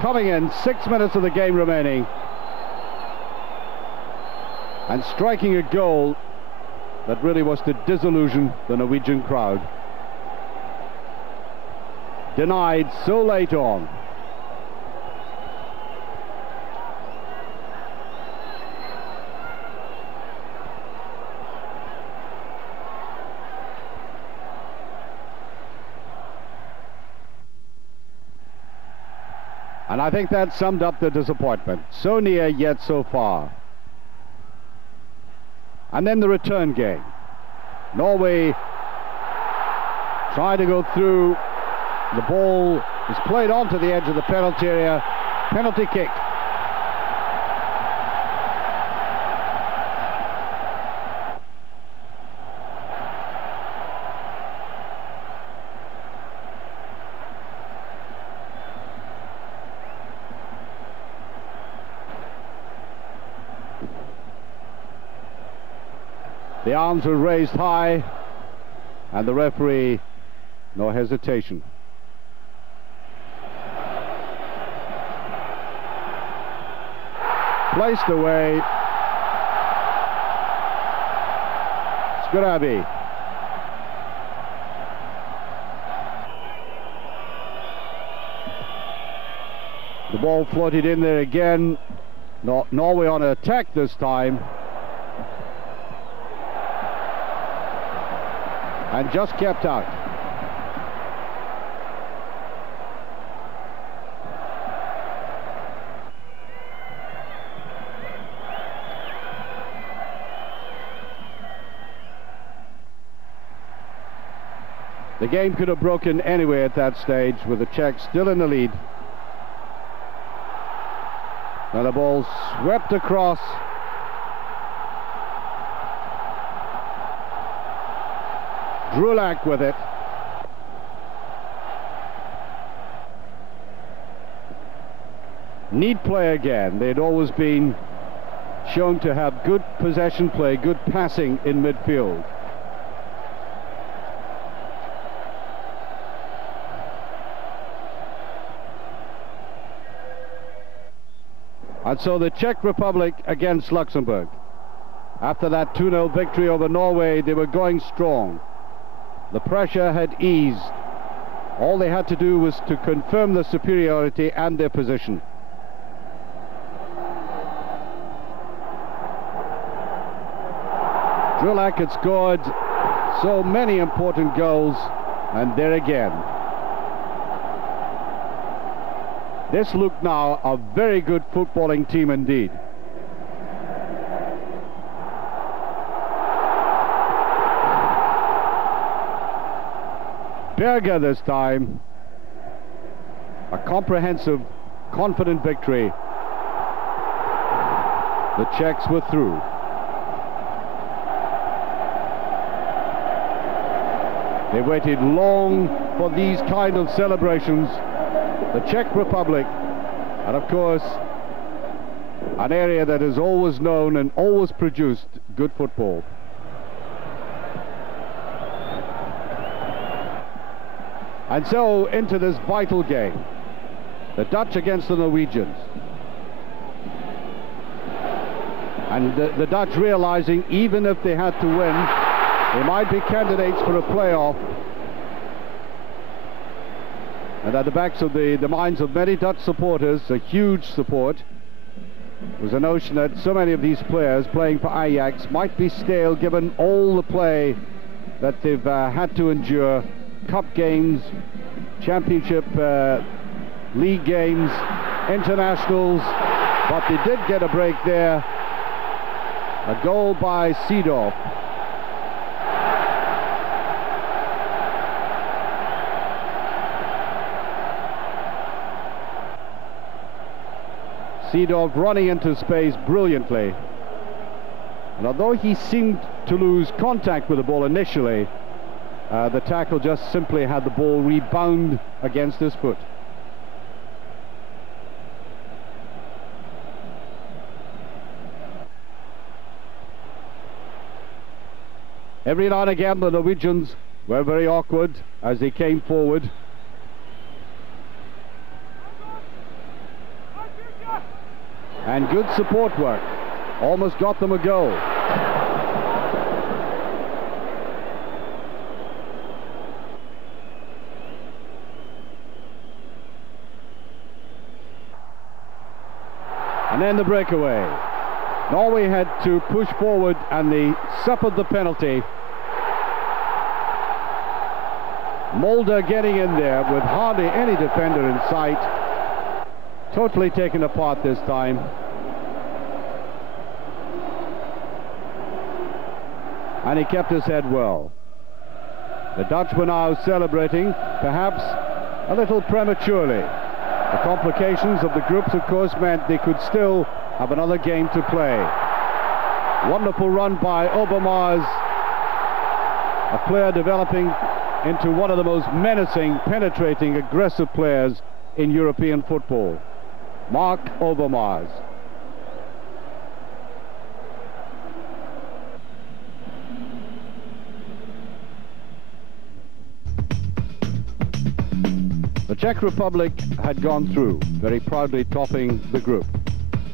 coming in, 6 minutes of the game remaining, and striking a goal that really was to disillusion the Norwegian crowd. Denied so late on. And I think that summed up the disappointment. So near, yet so far. And then the return game. Norway trying to go through. The ball is played onto the edge of the penalty area. Penalty kick. The arms were raised high, and the referee, no hesitation. Placed away. Skurabi. The ball floated in there again. Norway on attack this time. And just kept out. The game could have broken anyway at that stage, with the Czechs still in the lead. Now the ball swept across. Drulak with it. Neat play again. They'd always been shown to have good possession play, good passing in midfield. And so the Czech Republic against Luxembourg. After that 2-0 victory over Norway, they were going strong. The pressure had eased. All they had to do was to confirm their superiority and their position. Drulak had scored so many important goals, and there again. This looked now a very good footballing team indeed. Berger this time. A comprehensive, confident victory. The Czechs were through. They waited long for these kind of celebrations. The Czech Republic, and of course, an area that has always known and always produced good football. And so into this vital game, the Dutch against the Norwegians. And the Dutch realizing even if they had to win, they might be candidates for a playoff. And at the backs of the minds of many Dutch supporters, a huge support, was a notion that so many of these players playing for Ajax might be stale given all the play that they've had to endure. Cup games, championship, league games, internationals, but they did get a break there. A goal by Seedorf. Seedorf running into space brilliantly. And although he seemed to lose contact with the ball initially, the tackle just simply had the ball rebound against his foot. Every now and again the Norwegians were very awkward as they came forward. And good support work. Almost got them a goal. And then the breakaway. Norway had to push forward and they suffered the penalty. Mulder getting in there with hardly any defender in sight totally taken apart this time. And he kept his head well. The Dutch were now celebrating, perhaps a little prematurely. The complications of the groups, of course, meant they could still have another game to play. Wonderful run by Overmars, a player developing into one of the most menacing, penetrating, aggressive players in European football. Mark Overmars. The Czech Republic had gone through, very proudly topping the group.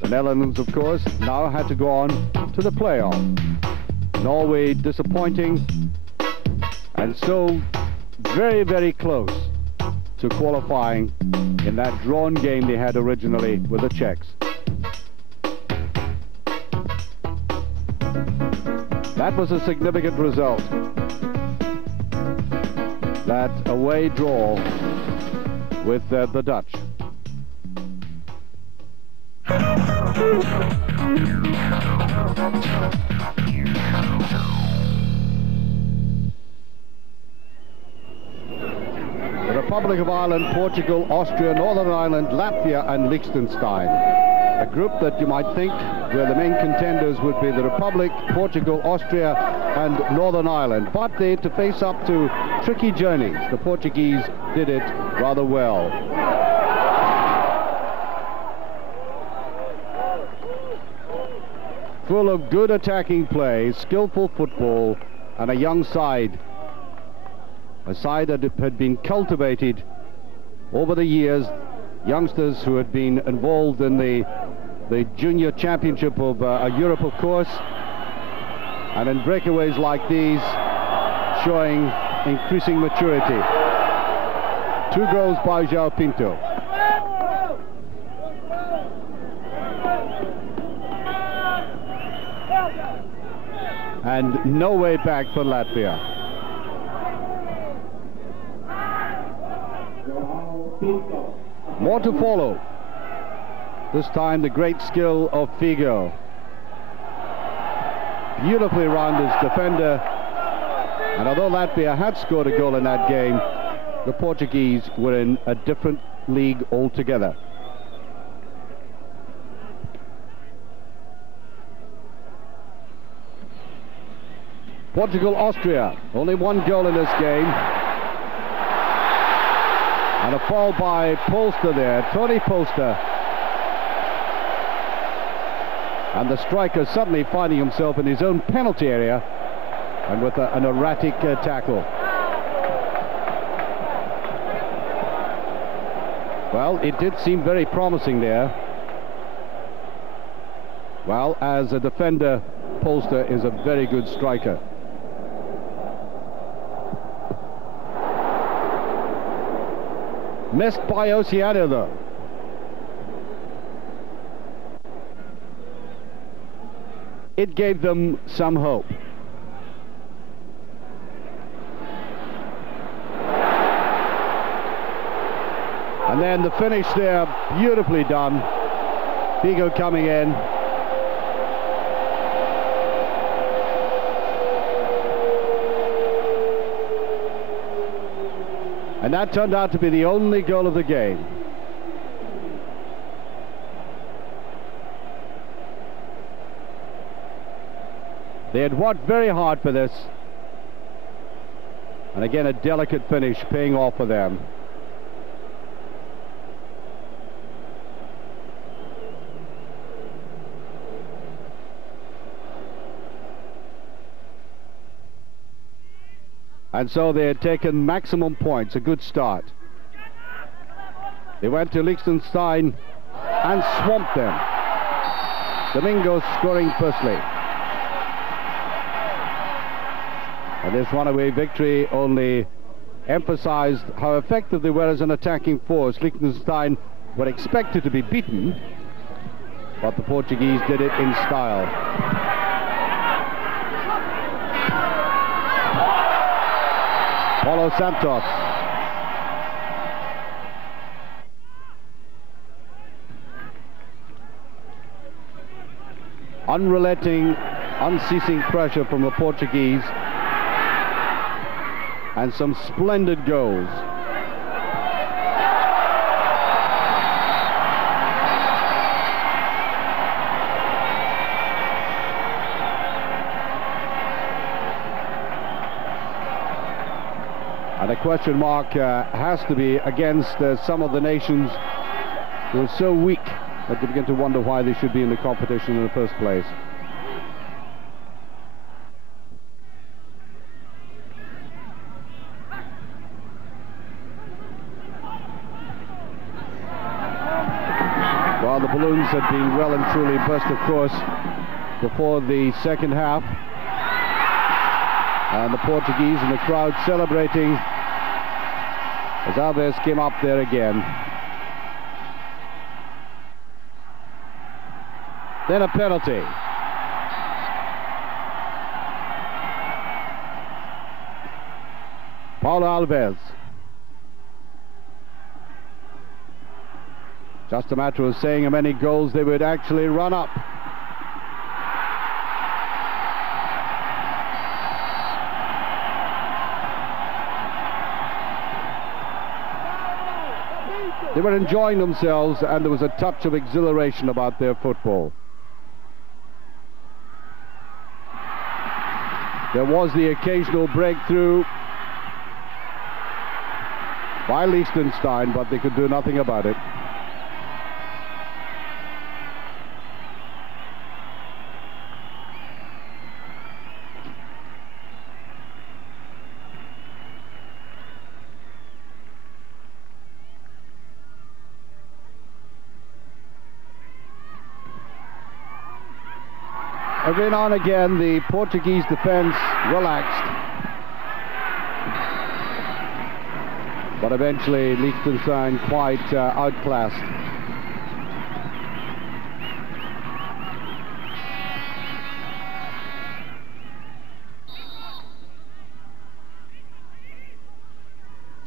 The Netherlands, of course, now had to go on to the playoff. Norway disappointing, and so very, very close to qualifying in that drawn game they had originally with the Czechs. That was a significant result. That away draw with the Dutch. The Republic of Ireland, Portugal, Austria, Northern Ireland, Latvia and Liechtenstein. A group that you might think where the main contenders would be the Republic, Portugal, Austria and Northern Ireland. But they had to face up to tricky journeys. The Portuguese did it rather well. Full of good attacking play, skillful football, and a young side. A side that had been cultivated over the years. Youngsters who had been involved in the junior championship of Europe, of course. And in breakaways like these, showing increasing maturity. 2 goals by João Pinto. And no way back for Latvia. More to follow. This time the great skill of Figo. Beautifully round his defender. And although Latvia had scored a goal in that game, the Portuguese were in a different league altogether. Portugal, Austria, only 1 goal in this game. And a foul by Polster there, Tony Polster. And the striker suddenly finding himself in his own penalty area and with an erratic tackle. Well, it did seem very promising there. Well, as a defender, Polster is a very good striker. Missed by Oceania, though. It gave them some hope. And then the finish there, beautifully done. Figo coming in. And that turned out to be the only goal of the game. They had worked very hard for this. And again, a delicate finish paying off for them. And so they had taken maximum points, a good start. They went to Liechtenstein and swamped them. Domingos scoring firstly. And this runaway victory only emphasized how effective they were as an attacking force. Liechtenstein were expected to be beaten, but the Portuguese did it in style. Paulo Santos. unrelenting, unceasing pressure from the Portuguese, and some splendid goals. And a question mark has to be against some of the nations who are so weak that you begin to wonder why they should be in the competition in the first place. Well, the balloons had been well and truly burst, of course, before the second half. And the Portuguese and the crowd celebrating as Alves came up there again. Then a penalty. Paulo Alves. Just a matter of saying how many goals they would actually run up. They were enjoying themselves, and there was a touch of exhilaration about their football. There was the occasional breakthrough by Liechtenstein, but they could do nothing about it. Every now and again, the Portuguese defense relaxed, but eventually Liechtenstein quite outclassed.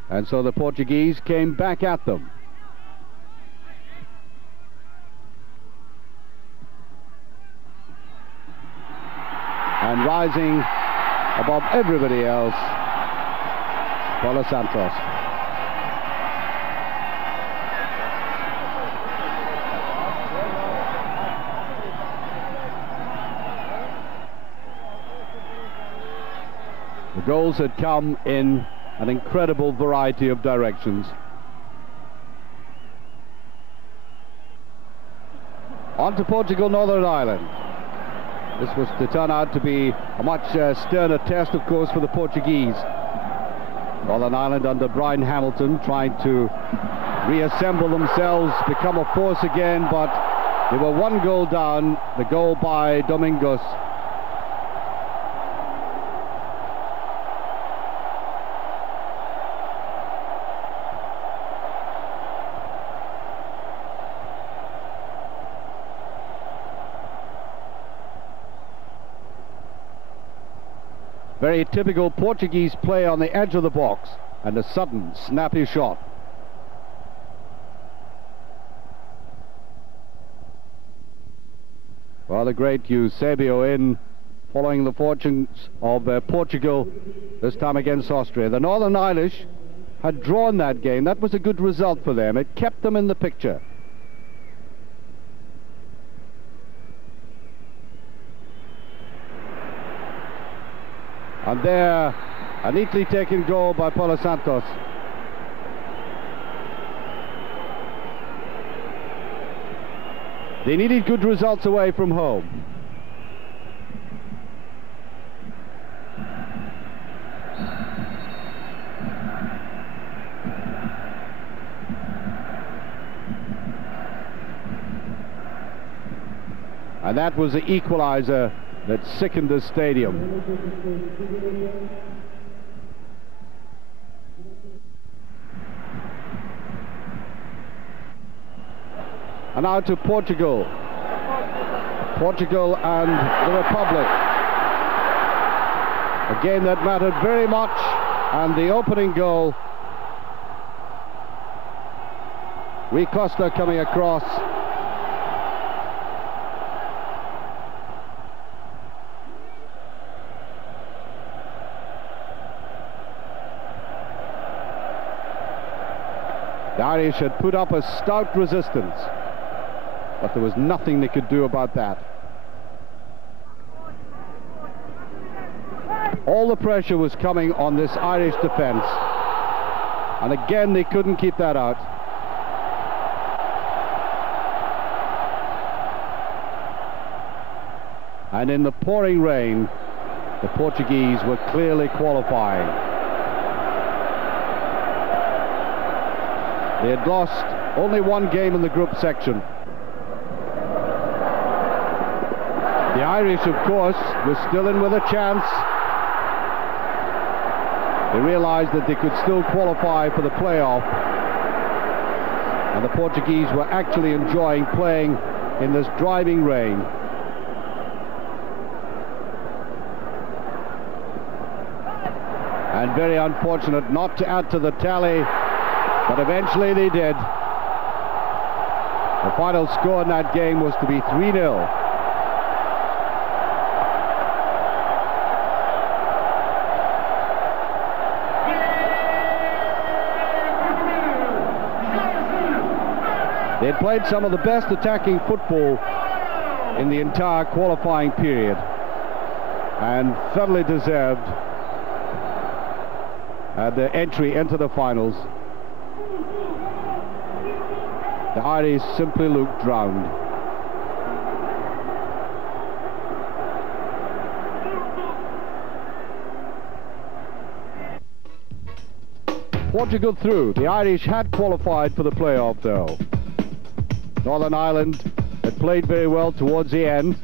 And so the Portuguese came back at them. And rising above everybody else, Paulo Santos. The goals had come in an incredible variety of directions. On to Portugal, Northern Ireland. This was to turn out to be a much sterner test, of course, for the Portuguese. Northern Ireland under Brian Hamilton trying to reassemble themselves, become a force again, but they were one goal down, the goal by Domingos. Very typical Portuguese play on the edge of the box, and a sudden, snappy shot. Well, the great Eusebio in, following the fortunes of Portugal, this time against Austria. The Northern Irish had drawn that game. That was a good result for them. It kept them in the picture. And there, a neatly taken goal by Paulo Santos. They needed good results away from home. And that was the equalizer that sickened the stadium. And now to Portugal. Portugal and the Republic. A game that mattered very much, and the opening goal. Rui Costa coming across. The Irish had put up a stout resistance, but there was nothing they could do about that. All the pressure was coming on this Irish defence, and again they couldn't keep that out. And in the pouring rain, the Portuguese were clearly qualifying. They had lost only one game in the group section. The Irish, of course, were still in with a chance. They realized that they could still qualify for the playoff, and the Portuguese were actually enjoying playing in this driving rain. And very unfortunate not to add to the tally, but eventually they did. The final score in that game was to be 3-0. They had played some of the best attacking football in the entire qualifying period and thoroughly deserved their entry into the finals. The Irish simply looked drowned. Portugal through. The Irish had qualified for the playoff though. Northern Ireland had played very well towards the end,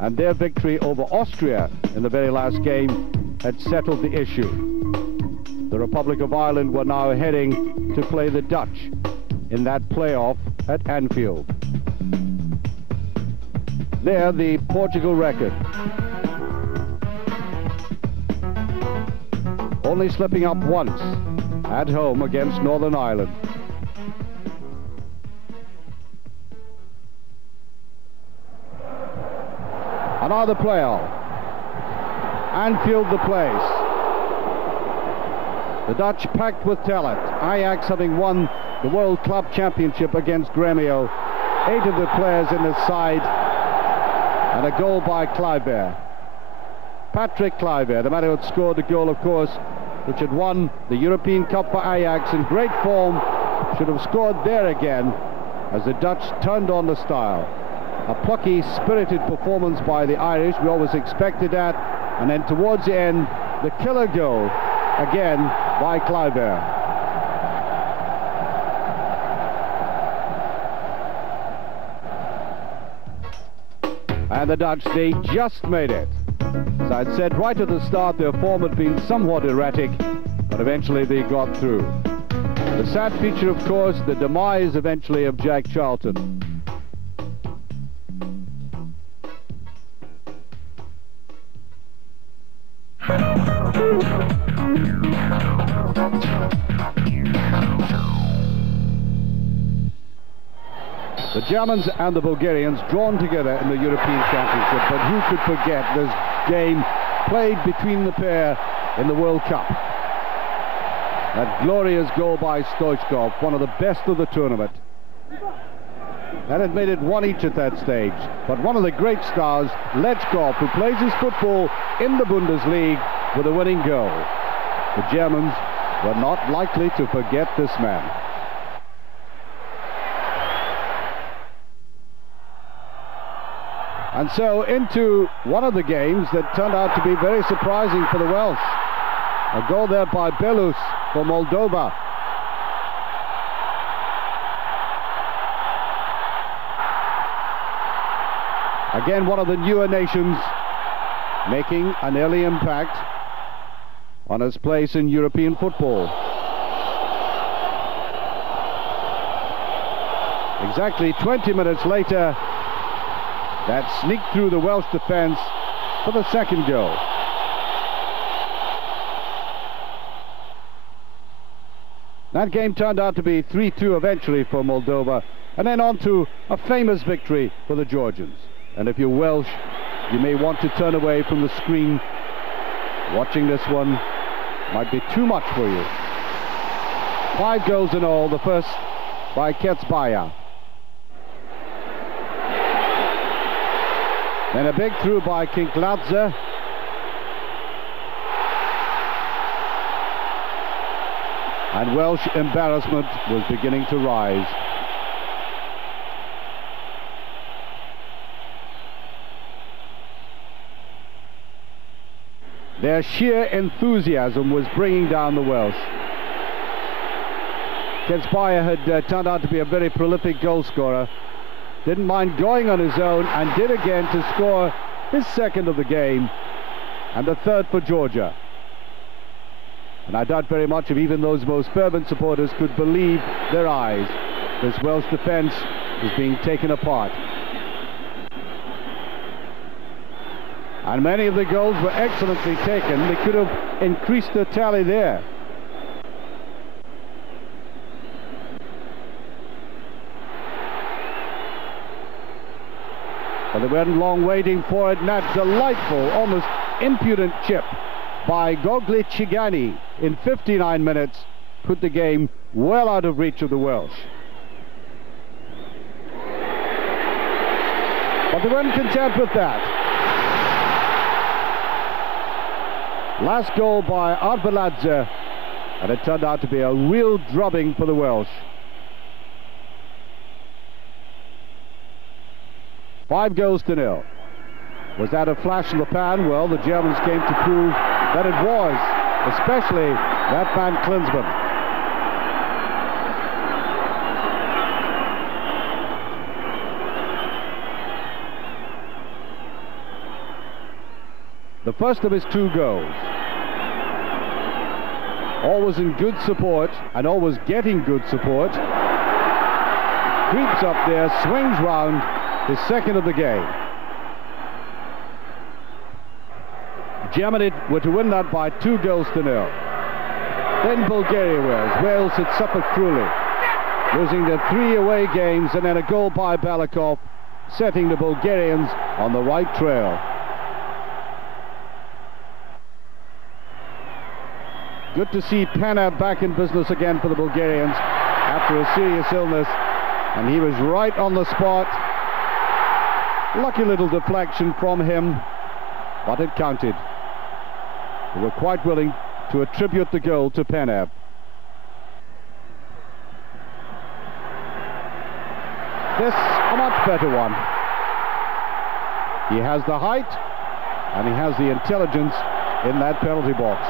and their victory over Austria in the very last game had settled the issue. The Republic of Ireland were now heading to play the Dutch in that playoff at Anfield. There, the Portugal record. Only slipping up once at home against Northern Ireland. Another playoff. Anfield the place. The Dutch packed with talent. Ajax having won the World Club Championship against Grêmio. 8 of the players in the side, and a goal by Kluivert. Patrick Kluivert, the man who had scored the goal, of course, which had won the European Cup for Ajax in great form, should have scored there again as the Dutch turned on the style. A plucky, spirited performance by the Irish. We always expected that. And then towards the end, the killer goal again by Kluivert. And the Dutch, they just made it. As I'd said right at the start, their form had been somewhat erratic, but eventually they got through. The sad feature, of course, the demise eventually of Jack Charlton. The Germans and the Bulgarians drawn together in the European Championship, but who could forget this game played between the pair in the World Cup. That glorious goal by Stoichkov, one of the best of the tournament. That had made it 1 each at that stage, but one of the great stars, Lechkov, who plays his football in the Bundesliga with a winning goal. The Germans were not likely to forget this man. And so into one of the games that turned out to be very surprising for the Welsh. A goal there by Belus for Moldova. Again, one of the newer nations making an early impact on its place in European football. Exactly 20 minutes later, that sneaked through the Welsh defence for the second goal. That game turned out to be 3-2 eventually for Moldova, and then on to a famous victory for the Georgians. And if you're Welsh, you may want to turn away from the screen. Watching this one might be too much for you. 5 goals in all, the first by Ketsbaya. Then a big through by Kinkladze. And Welsh embarrassment was beginning to rise. Their sheer enthusiasm was bringing down the Welsh. Ketsbaya had turned out to be a very prolific goal scorer. Didn't mind going on his own and did again to score his second of the game and the third for Georgia. And I doubt very much if even those most fervent supporters could believe their eyes. This Welsh defence is being taken apart. And many of the goals were excellently taken. They could have increased the tally there. But they weren't long waiting for it. And that delightful, almost impudent chip by Gogli Chigani in 59 minutes put the game well out of reach of the Welsh. But they weren't content with that. Last goal by Arveladze, and it turned out to be a real drubbing for the Welsh. 5-0. Was that a flash in the pan? Well, the Germans came to prove that it was, especially that man Klinsmann. The first of his 2 goals. Always in good support and always getting good support. Creeps up there, swings round, his second of the game. Germany were to win that by 2-0. Then Bulgaria was. Wales had suffered cruelly, losing their 3 away games and then a goal by Balakov, setting the Bulgarians on the right trail. Good to see Panev back in business again for the Bulgarians after a serious illness, and he was right on the spot. Lucky little deflection from him, but it counted. They were quite willing to attribute the goal to Panev. This a much better one. He has the height and he has the intelligence in that penalty box.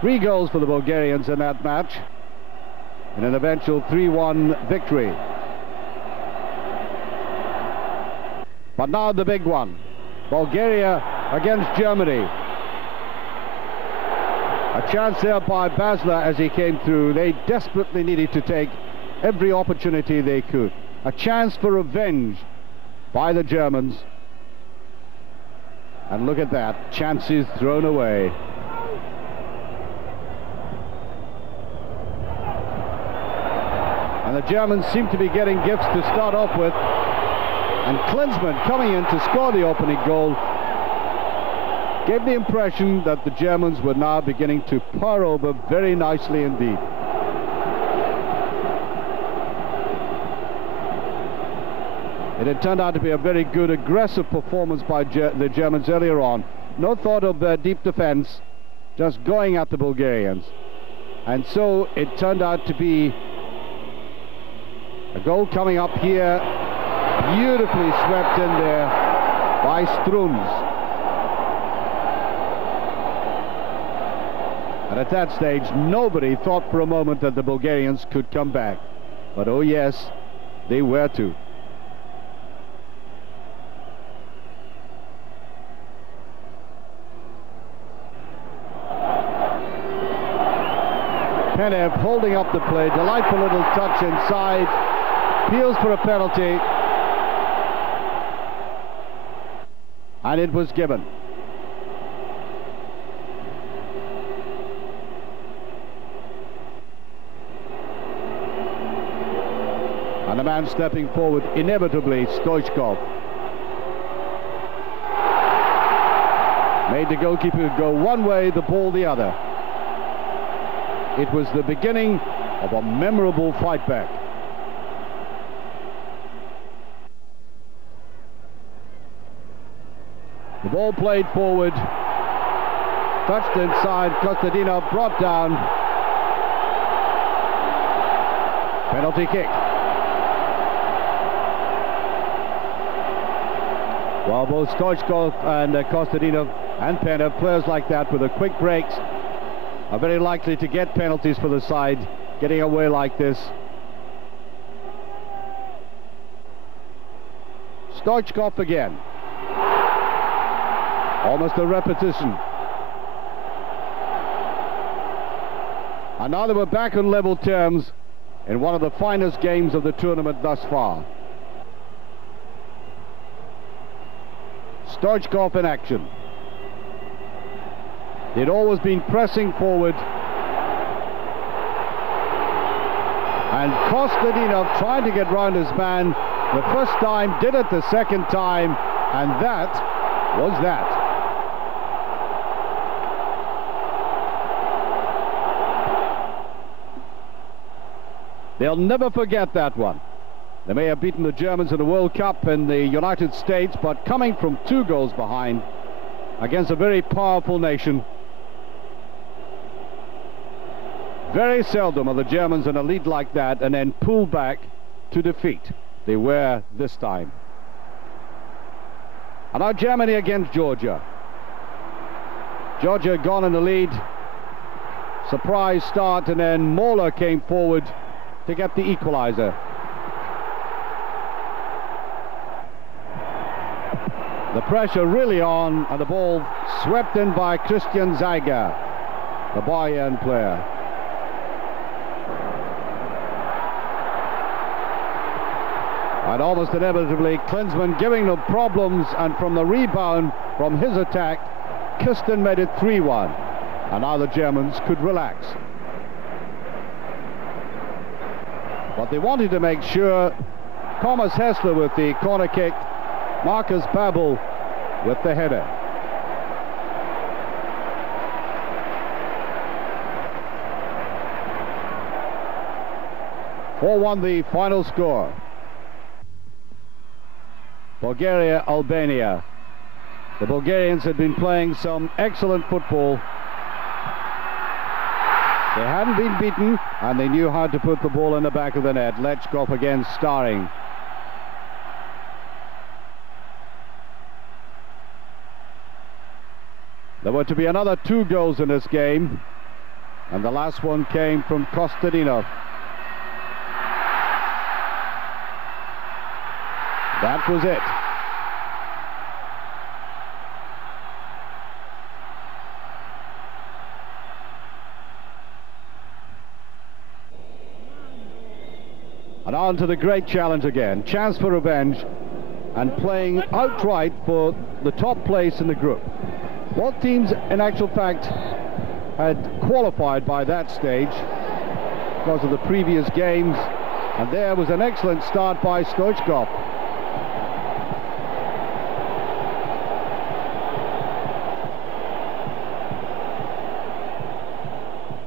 Three goals for the Bulgarians in that match in an eventual 3-1 victory. But now the big one. Bulgaria against Germany. A chance there by Basler as he came through. They desperately needed to take every opportunity they could. A chance for revenge by the Germans. And look at that, chances thrown away. And the Germans seem to be getting gifts to start off with. And Klinsmann coming in to score the opening goal gave the impression that the Germans were now beginning to pour over very nicely indeed. It had turned out to be a very good aggressive performance by the Germans earlier on. No thought of deep defense, just going at the Bulgarians. And so it turned out to be a goal coming up here, beautifully swept in there by Strums. And at that stage, nobody thought for a moment that the Bulgarians could come back. But oh yes, they were to. Panev holding up the play, delightful little touch inside, appeals for a penalty, and it was given. And the man stepping forward, inevitably, Stoichkov. Made the goalkeeper go one way, the ball the other. It was the beginning of a memorable fight back. The ball played forward, touched inside, Kostadinov brought down. Penalty kick. Well, both Stoichkov and Kostadinov and Penna, players like that with the quick breaks, are very likely to get penalties for the side, getting away like this. Stoichkov again. Almost a repetition. And now they were back on level terms in one of the finest games of the tournament thus far. Stoichkov in action. They'd always been pressing forward. And Kostadinov trying to get round his man the first time, did it the second time, and that was that. They'll never forget that one. They may have beaten the Germans in the World Cup in the United States, but coming from 2 goals behind against a very powerful nation. Very seldom are the Germans in a lead like that and then pull back to defeat. They were this time. And now Germany against Georgia. Georgia gone in the lead. Surprise start, and then Moeller came forward to get the equalizer. The pressure really on, and the ball swept in by Christian Zeiger, the Bayern player. And almost inevitably, Klinsmann giving them problems, and from the rebound from his attack, Kirsten made it 3-1. And now the Germans could relax. But they wanted to make sure. Thomas Hessler with the corner kick, Marcus Babbel with the header. (4-1) the final score. Bulgaria, Albania. The Bulgarians had been playing some excellent football. They hadn't been beaten, and they knew how to put the ball in the back of the net. Lechkov again starring. There were to be another 2 goals in this game, and the last one came from Kostadinov. That was it. And on to the great challenge again. Chance for revenge, and playing outright for the top place in the group. Both teams, in actual fact, had qualified by that stage because of the previous games, and there was an excellent start by Stoichkov.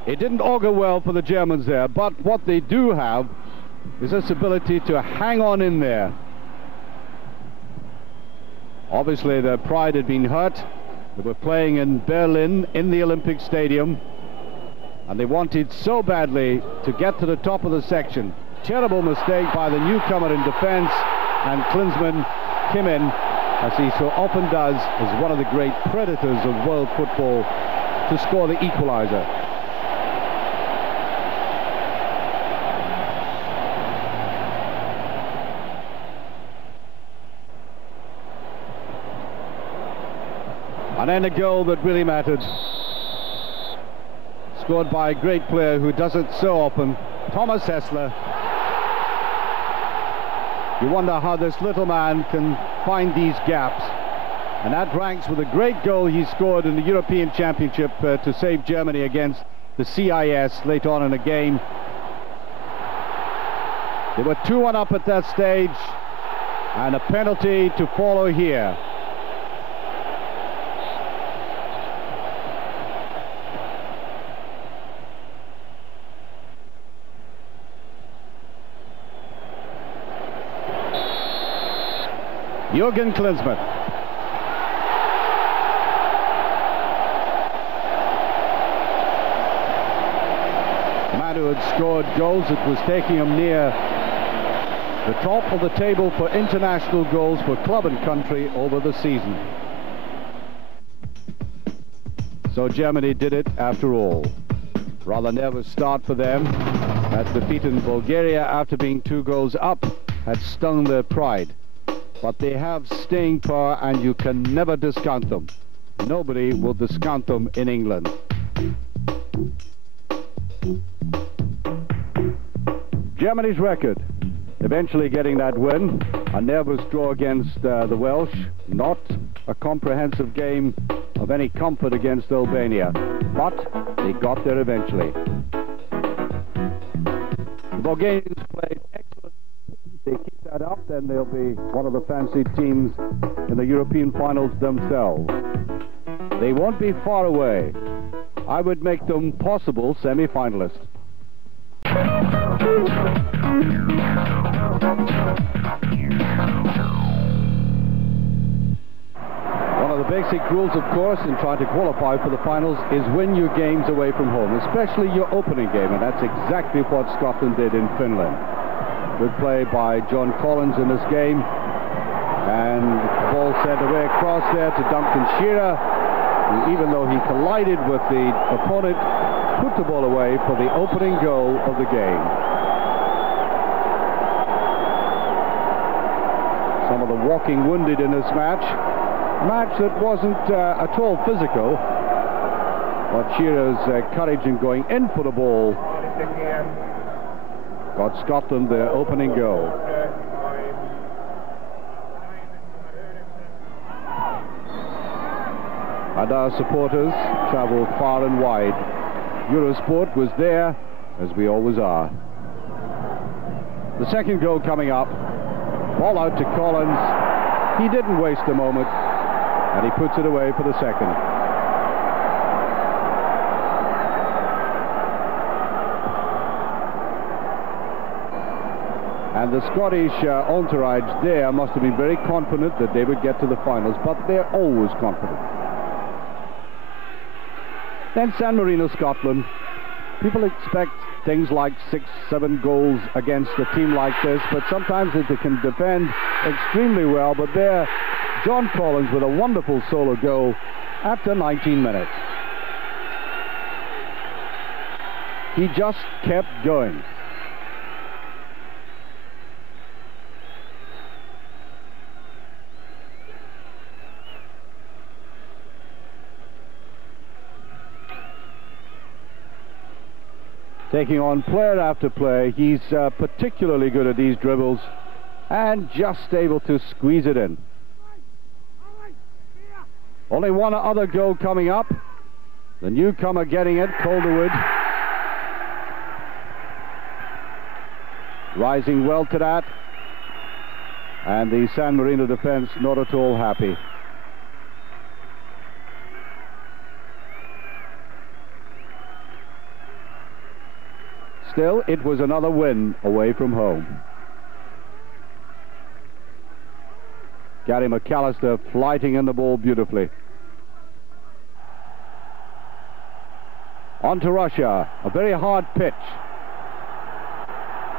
It didn't augur well for the Germans there, but what they do have is this ability to hang on in there. Obviously their pride had been hurt. They were playing in Berlin in the Olympic Stadium, and they wanted so badly to get to the top of the section. Terrible mistake by the newcomer in defense, and Klinsmann came in, as he so often does, as one of the great predators of world football, to score the equalizer. And then a goal that really mattered, scored by a great player who does it so often, Thomas Hessler. You wonder how this little man can find these gaps, and that ranks with a great goal he scored in the European Championship to save Germany against the CIS late on in the game. They were 2-1 up at that stage, and a penalty to follow here. Jürgen Klinsmann. The man who had scored goals that was taking him near the top of the table for international goals for club and country over the season. So Germany did it after all. Rather nervous start for them. That defeat in Bulgaria after being 2 goals up had stung their pride. But they have staying power and you can never discount them. Nobody will discount them in England. Germany's record, eventually getting that win. A nervous draw against the Welsh. Not a comprehensive game of any comfort against Albania. But they got there eventually. The Bulgarians played excellent. If they keep that up, then they'll be one of the fancied teams in the European finals themselves. They won't be far away. I would make them possible semi-finalists. One of the basic rules, of course, in trying to qualify for the finals is win your games away from home, especially your opening game, and that's exactly what Scotland did in Finland. Good play by John Collins in this game, and the ball sent away across there to Duncan Shearer, who, even though he collided with the opponent, put the ball away for the opening goal of the game. Some of the walking wounded in this match. A match that wasn't at all physical, but Shearer's courage in going in for the ball got Scotland their opening goal. And our supporters travelled far and wide. Eurosport was there, as we always are. The second goal coming up. Ball out to Collins. He didn't waste a moment, and he puts it away for the second. And the Scottish entourage there must have been very confident that they would get to the finals, but they're always confident. Then San Marino, Scotland. People expect things like 6-7 goals against a team like this, but sometimes they can defend extremely well. But there, John Collins with a wonderful solo goal after 19 minutes. He just kept going. Taking on player after player. He's particularly good at these dribbles and just able to squeeze it in. Only one other goal coming up. The newcomer getting it, Calderwood. Rising well to that. And the San Marino defense not at all happy. Still, it was another win away from home. Gary McAllister flighting in the ball beautifully. On to Russia, a very hard pitch.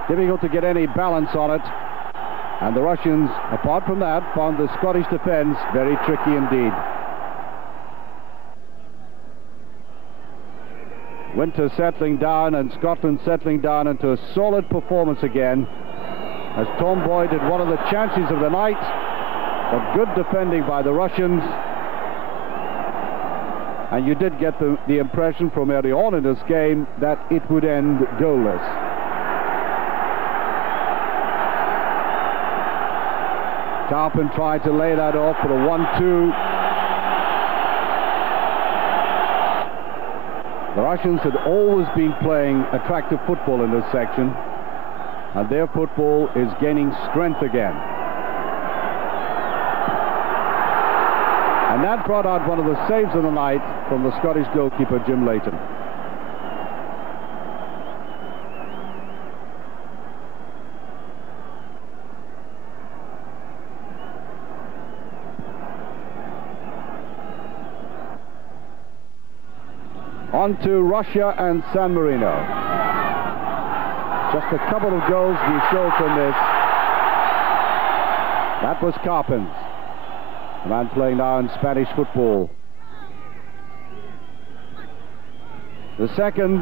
Difficult to get any balance on it. And the Russians, apart from that, found the Scottish defense very tricky indeed. Winter settling down and Scotland settling down into a solid performance again, as Tom Boyd had one of the chances of the night, but good defending by the Russians. And you did get the impression from early on in this game that it would end goalless. Tarpon tried to lay that off for a 1-2. The Russians had always been playing attractive football in this section, and their football is gaining strength again. And that brought out one of the saves of the night from the Scottish goalkeeper, Jim Leighton. On to Russia and San Marino. Just a couple of goals we showed from this. That was Carpens, the man playing now in Spanish football. The second,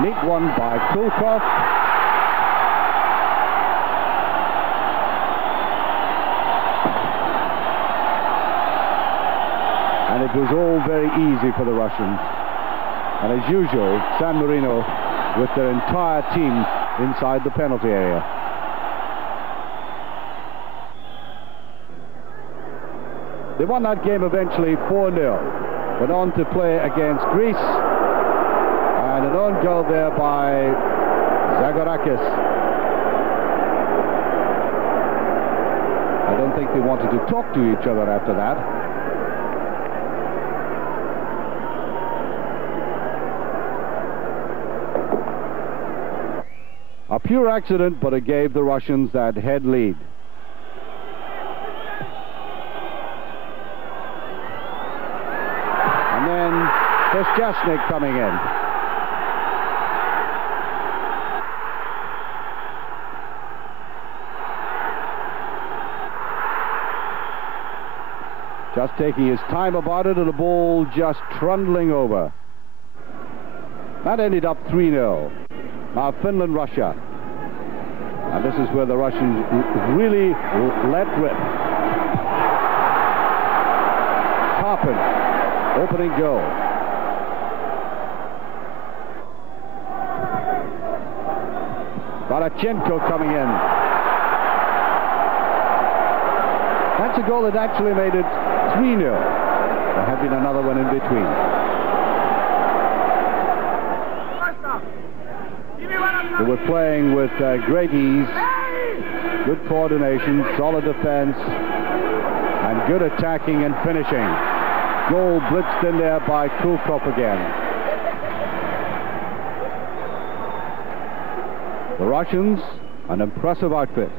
neat one by Kulkov. And it was all very easy for the Russians. And as usual, San Marino with their entire team inside the penalty area. They won that game eventually 4-0. Went on to play against Greece. And an own goal there by Zagorakis. I don't think they wanted to talk to each other after that. A pure accident, but it gave the Russians that head lead. And then Pestasnik coming in. Just taking his time about it, and the ball just trundling over. That ended up 3-0. Now Finland, Russia. And this is where the Russians really let rip. Carpen, opening goal. Barachenko coming in. That's a goal that actually made it 3-0. There had been another one in between. They were playing with great ease, good coordination, solid defense, and good attacking and finishing. Goal blitzed in there by Kulkov again. The Russians, an impressive outfit.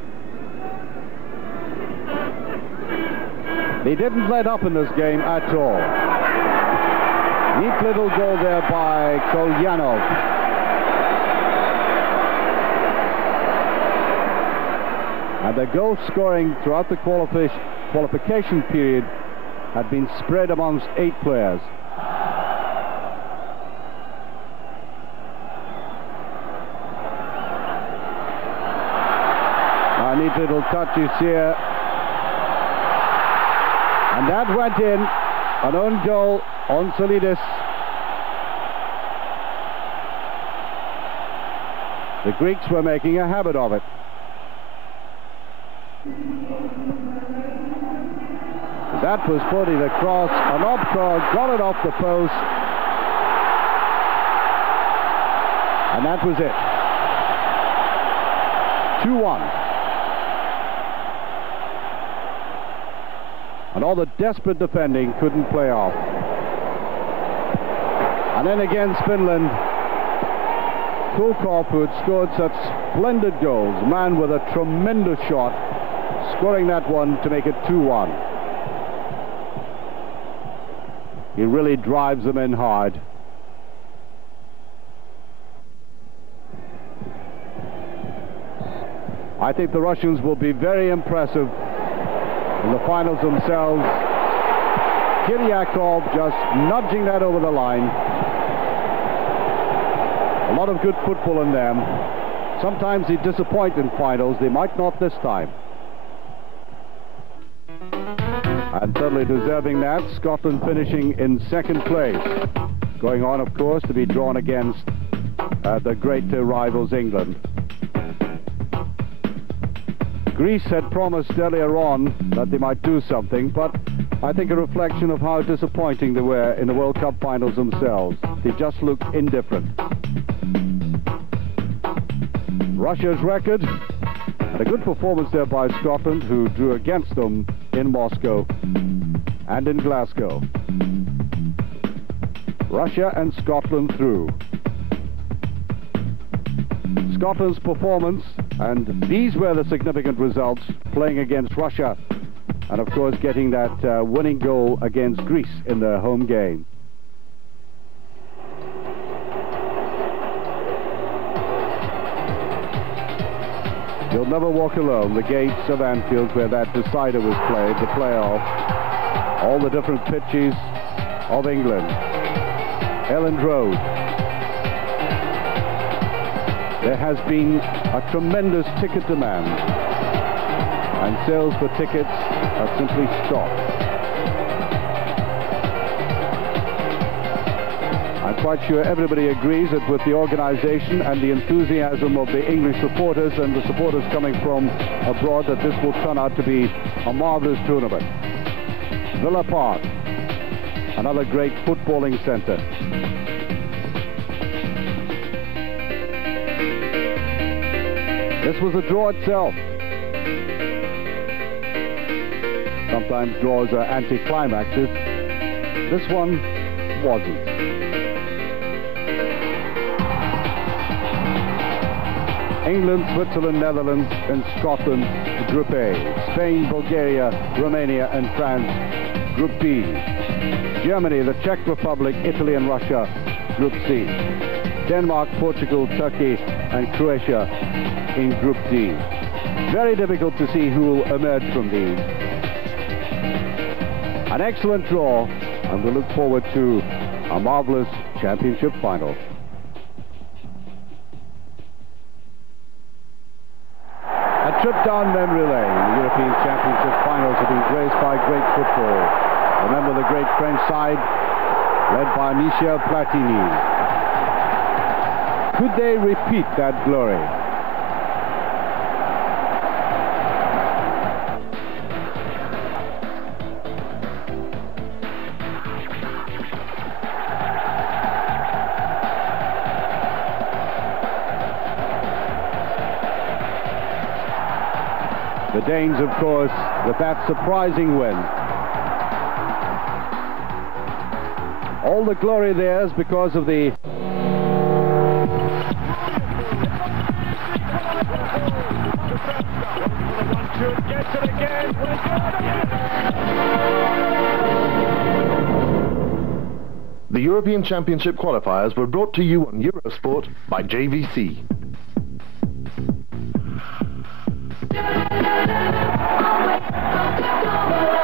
They didn't let up in this game at all. Neat little goal there by Kolyanov. And the goal scoring throughout the qualification period had been spread amongst 8 players. A neat little touches here. And that went in. An own goal on Solidis. The Greeks were making a habit of it. That was putting across. Anopko got it off the post. And that was it. 2-1. And all the desperate defending couldn't play off. And then against Finland, Kulkov, who had scored such splendid goals, a man with a tremendous shot, scoring that one to make it 2-1. He really drives them in hard. I think the Russians will be very impressive in the finals themselves. Kiryakov just nudging that over the line. A lot of good football in them. Sometimes they disappoint in finals. They might not this time. And certainly deserving that. Scotland finishing in second place. Going on, of course, to be drawn against the great rivals England. Greece had promised earlier on that they might do something, but I think a reflection of how disappointing they were in the World Cup finals themselves. They just looked indifferent. Russia's record, and a good performance there by Scotland, who drew against them in Moscow and in Glasgow. Russia and Scotland through. Scotland's performance, and these were the significant results, playing against Russia and of course getting that winning goal against Greece in their home game. never walk alone. The gates of Anfield, where that decider was played, the playoff, all the different pitches of England. Elland Road. There has been a tremendous ticket demand, and sales for tickets have simply stopped. I'm quite sure everybody agrees that with the organization and the enthusiasm of the English supporters and the supporters coming from abroad, that this will turn out to be a marvelous tournament. Villa Park, another great footballing center. This was a draw itself. Sometimes draws are anticlimaxes. This one wasn't. England, Switzerland, Netherlands, and Scotland, Group A. Spain, Bulgaria, Romania, and France, Group B. Germany, the Czech Republic, Italy, and Russia, Group C. Denmark, Portugal, Turkey, and Croatia in Group D. Very difficult to see who will emerge from these. An excellent draw, and we look forward to a marvelous championship final. A trip down memory lane. The European Championship finals have been graced by great football. Remember the great French side, led by Michel Platini. Could they repeat that glory? The Danes, of course, with that surprising win. All the glory theirs because of the... The European Championship qualifiers were brought to you on Eurosport by JVC. Oh,